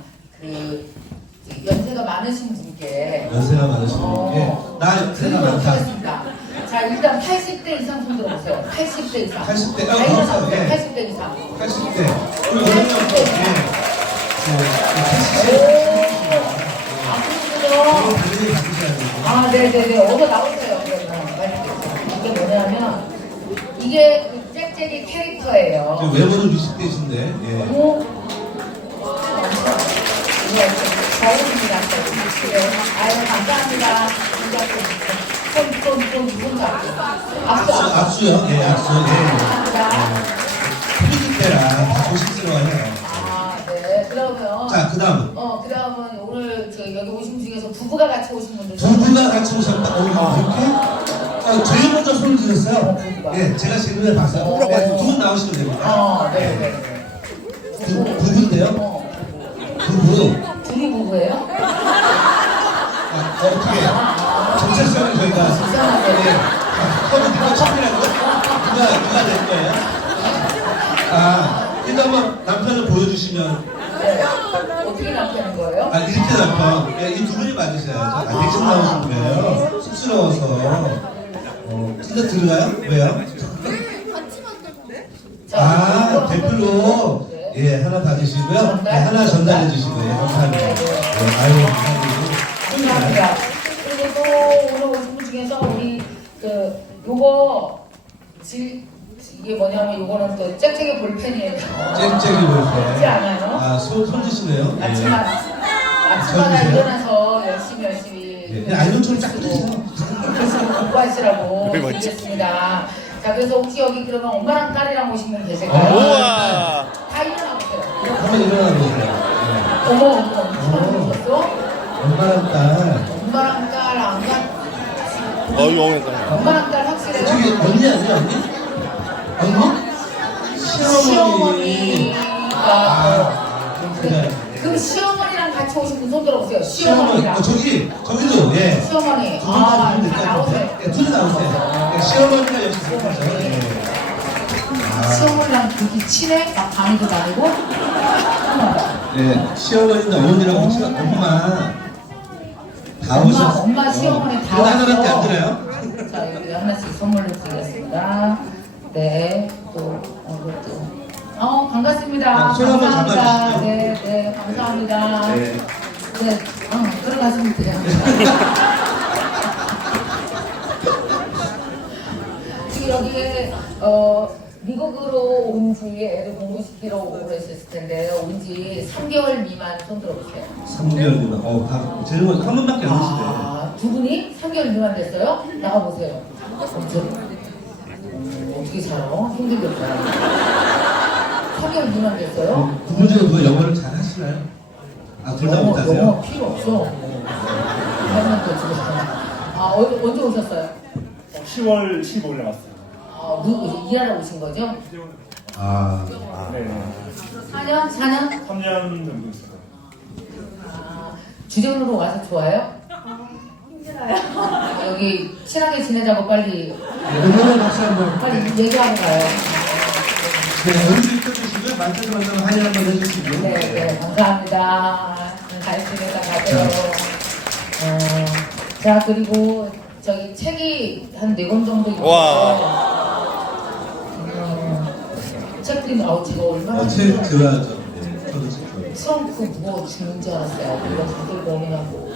연세가 많으신 분께 연세가 많으신 분께 나 연세가 많다. 하겠습니다. 자, 일단 80대 이상 손 들어보세요. 80대 이상. 80대, 다 일어나보세요. 예. 80대 이상. 80대. 우리 오늘 아, 네네네. 어서 나오세요. 이게 뭐냐면 이게 잭잭이 캐릭터예요. 외모는 60대신데. 예. 자연입니다. 아유, 감사합니다. 손 잡고. 압수요? 예, 압수. 감사합니다. 프리드 때라 다 조심스러워요. 네. 그러면. 자, 그 다음은. 그 다음은 오늘 여기 오신 중에서 부부가 같이 오신 분들. 부부가 같이 오셨다. 이렇게? 제일 먼저 손을 드렸어요. 예, 제가 지금 봤어요. 두 분 나오시면 됩니다. 네. 부부인데요? 부부. 둘이 부부예요? 어떻게 정체성을 저희가 그럼 누가 처음이라고? 누가 될 거예요? 일단 한번 남편을 보여주시면. 네. 어떻게 남편인 거예요? 아, 이렇게 남편. 이 두 분이 맞으셔야죠. 대신 나오신 거예요. 쑥스러워서. 진짜 들어가요? 왜요? 자, 아, 이거 댓글로 네. 예, 하나 받으시고요. 네, 하나 전달해 주시고요. 예, 감사합니다. 네, 아유, 감사합니다. 그리고 또 오늘 오신 분 중에서 우리 요거 이게 뭐냐면 요거는 또 짹짹이 볼펜이에요. 쨍쨍이 볼때. 그렇지 않아요? 아, 손 드시네요. 예. 아침마다 일어나서 열심히 예, 그냥 아이론처럼 쫙 뿌리세요. 공부하시라고 드리겠습니다. 자, 그래서 혹시 여기 그러면 엄마랑 딸이랑 오신 분 계실까요? 우와. 다 일어나보세요. 한번 일어나 보세요. 어머, 오셨어? 엄마랑 딸. 엄마랑 딸 안 가? 영어니까. 엄마랑 딸 확실해요? 저기 언니 아니야, 언니? 언니? 시어머니. 시어머니가 그래. 그럼 시어머니랑 같이 오신 분 손 들어보세요. 시어머니랑. 저기도, 예. 시어머니. 두 분 다 다 나오세요. 예, 둘이 나오세요. 예, 시어머니가 여기 있어요. 예. 시어머니랑 그렇게 친해? 막 방에도 다니고? 예, 시어머니는 어머니랑 같이 엄마 다 오셨어요. 엄마, 시어머니 다 이거 하나밖에 안 왔어. 들어요? 자, 여기 하나씩 선물로 드리겠습니다. 네, 또, 이것도. 반갑습니다. 손 한번 감사합니다. 잡아주시죠. 네, 감사합니다. 네. 네, 들어가시면 돼요. 지금 여기에, 미국으로 온 지 애를 공부시키러 오고 했을 텐데, 온 지 3개월 미만 손 들어보세요. 3개월이나. 다 제일 먼저 한 번밖에 안 오시네. 두 분이 3개월 미만 됐어요? 나가보세요. 어떻게 살아? 힘들겠다. 3개월 미만 됐어요? 두 분 중에 누가 영어를 잘 하시나요? 아, 둘 다 못하세요? 영어 필요 없어. 한번더 주고 싶어요. 언제 오셨어요? 10월 15일에 왔어요. 일하러 오신 거죠? 아, 네. 4년? 4년? 3년 정도 있어요. 주정으로 와서 좋아요? 힘들어요. 여기 친하게 지내자고 빨리 오늘은 박수 한번. 빨리 얘기하고 가요. 네, 얼굴 펴주시고요. 만져서 만나면 한일 한번 해주시고요. 네, 감사합니다. 잘 지내다 가세요. 자, 그리고 저기 책이 한 4권 정도 있어요. 와. 책들이 제가 얼마나 제일 좋아하죠. 네, 저도 제일 좋아해요. 트렁크 무거워 죽는 줄 알았어요. 이거 다들 고민하고.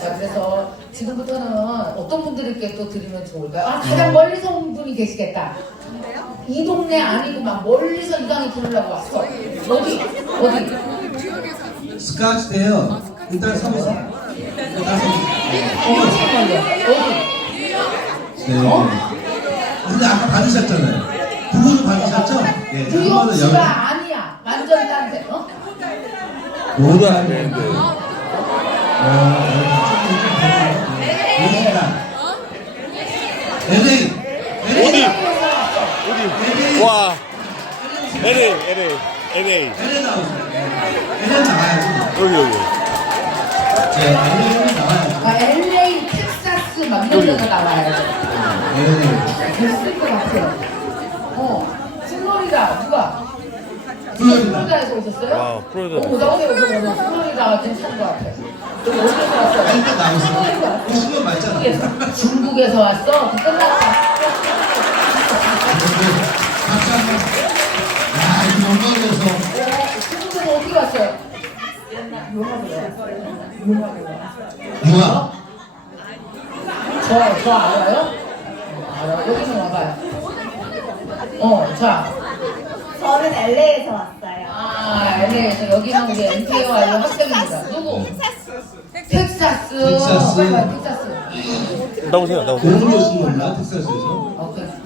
자, 그래서 지금부터는 어떤 분들께 또 드리면 좋을까요? 가장 멀리서 온 분이 계시겠다. 이 동네 아니고 막 멀리서 이 강의 들으려고 왔어. 어디? 스카치데요. 일단 서보세요. 일단 서보세요. 어디? 네. 근데 아까 받으셨잖아요. 부부도 받으셨죠? 예. 한 번은 뉴욕시가 아니야. 완전 딴 데. 모두 하는데. 여기가 LA. 어디? LA. 와. LA. LA 나오세요. LA 나와야지. 여기. 네, LA 나와야지. LA, 텍사스 막 이런 데가 나와야죠. LA. 됐을 것 같아요. 플로리다 누가? 플로리다. 플로리다에서 오셨어요? 와, 플로리다. 나 오늘 플로리다가 괜찮은 것 같아요. 여기 어디서 왔어요? 일단 나오세요. 오신 건 맞잖아. 중국에서 왔어? 끝났다. 박수 한번. 야, 이거 영광이어서. 중국에서 어떻게 왔어요? 누가? 저 알아요? 알아요. 여기는 와봐요. 자. 저는 LA에서 왔어요. LA에서 여기는 우리 NPO와 학생입니다. 누구? 텍사스. 텍사스. 빨리 와, 텍사스. 나오세요. 오늘 오신 건가? 텍사스에서?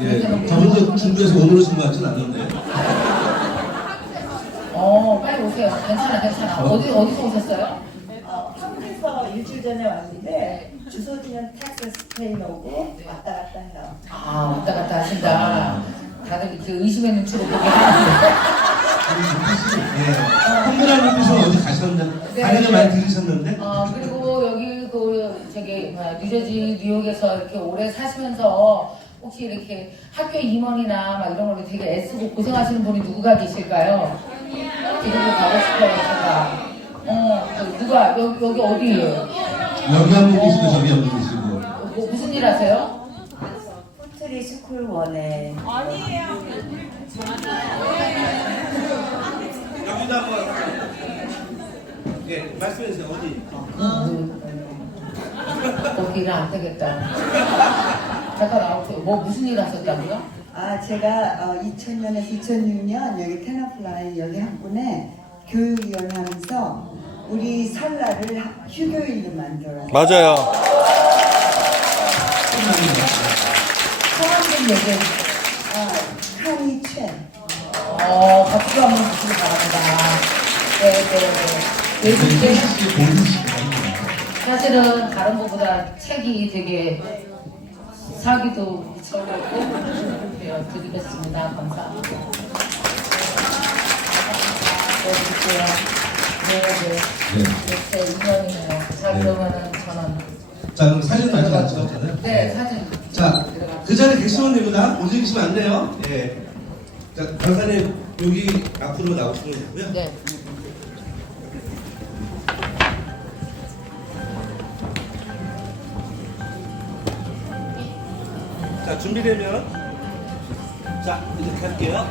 예, 저분도 중국에서 오늘 오신 것 같진 않는데. 빨리 오세요. 괜찮아. 어디서 오셨어요? 한국에서 일주일 전에 왔는데 주소지는 텍사스 스페인 오고 왔다 갔다 해요. 왔다 갔다 하신다. 다들 그 의심의 눈치로 보게 하는데. 예. 홍보라는 곳에서 어디 가셨는데? 강연을 많이 들으셨는데? 그리고 여기 뉴저지, 뉴욕에서 이렇게 오래 사시면서 혹시 이렇게 학교 임원이나 막 이런 걸로 되게 애쓰고 고생하시는 분이 누구가 계실까요? 지금도 가고 싶어요, 제가. 누가, 여기 어디예요? 여기 한 분 계시고 저기 한 분 계시고. 뭐, 무슨 일 하세요? 포트리 스쿨 원에 여기도 한번 예 말씀해주세요. 어디? 거기는 안 되겠다. 잠깐 나오세요. 뭐 무슨 일 하셨다고요? 제가 2000년에서 2006년 여기 테너플라이 여기 학군에 교육위원 하면서 우리 설날을 휴교일로 만들어요. 맞아요. 성함 좀 얘기해. 카니 최. 박수 한번 주시기 바랍니다. 네. 외국 때 KCC 보이시죠? 사실은 다른 것보다 책이 되게 사기도 미쳐갖고 드리겠습니다. 감사합니다. 드릴게요. 네. 인연이네요. 자, 그러면은 저는. 자 그럼 사진은 아직 안 찍었잖아요. 네, 사진. 자, 그 전에 객수원님보다 움직이시면 안 돼요. 예. 자, 강사님 여기 앞으로 나오시면 되고요. 네. 자, 준비되면 자, 이렇게 할게요.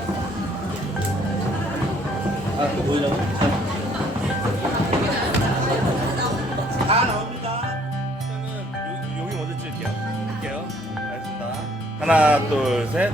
또 보이려고? 다 나옵니다. 여기 먼저 찍을게요. 알겠습니다. 하나, 둘, 셋.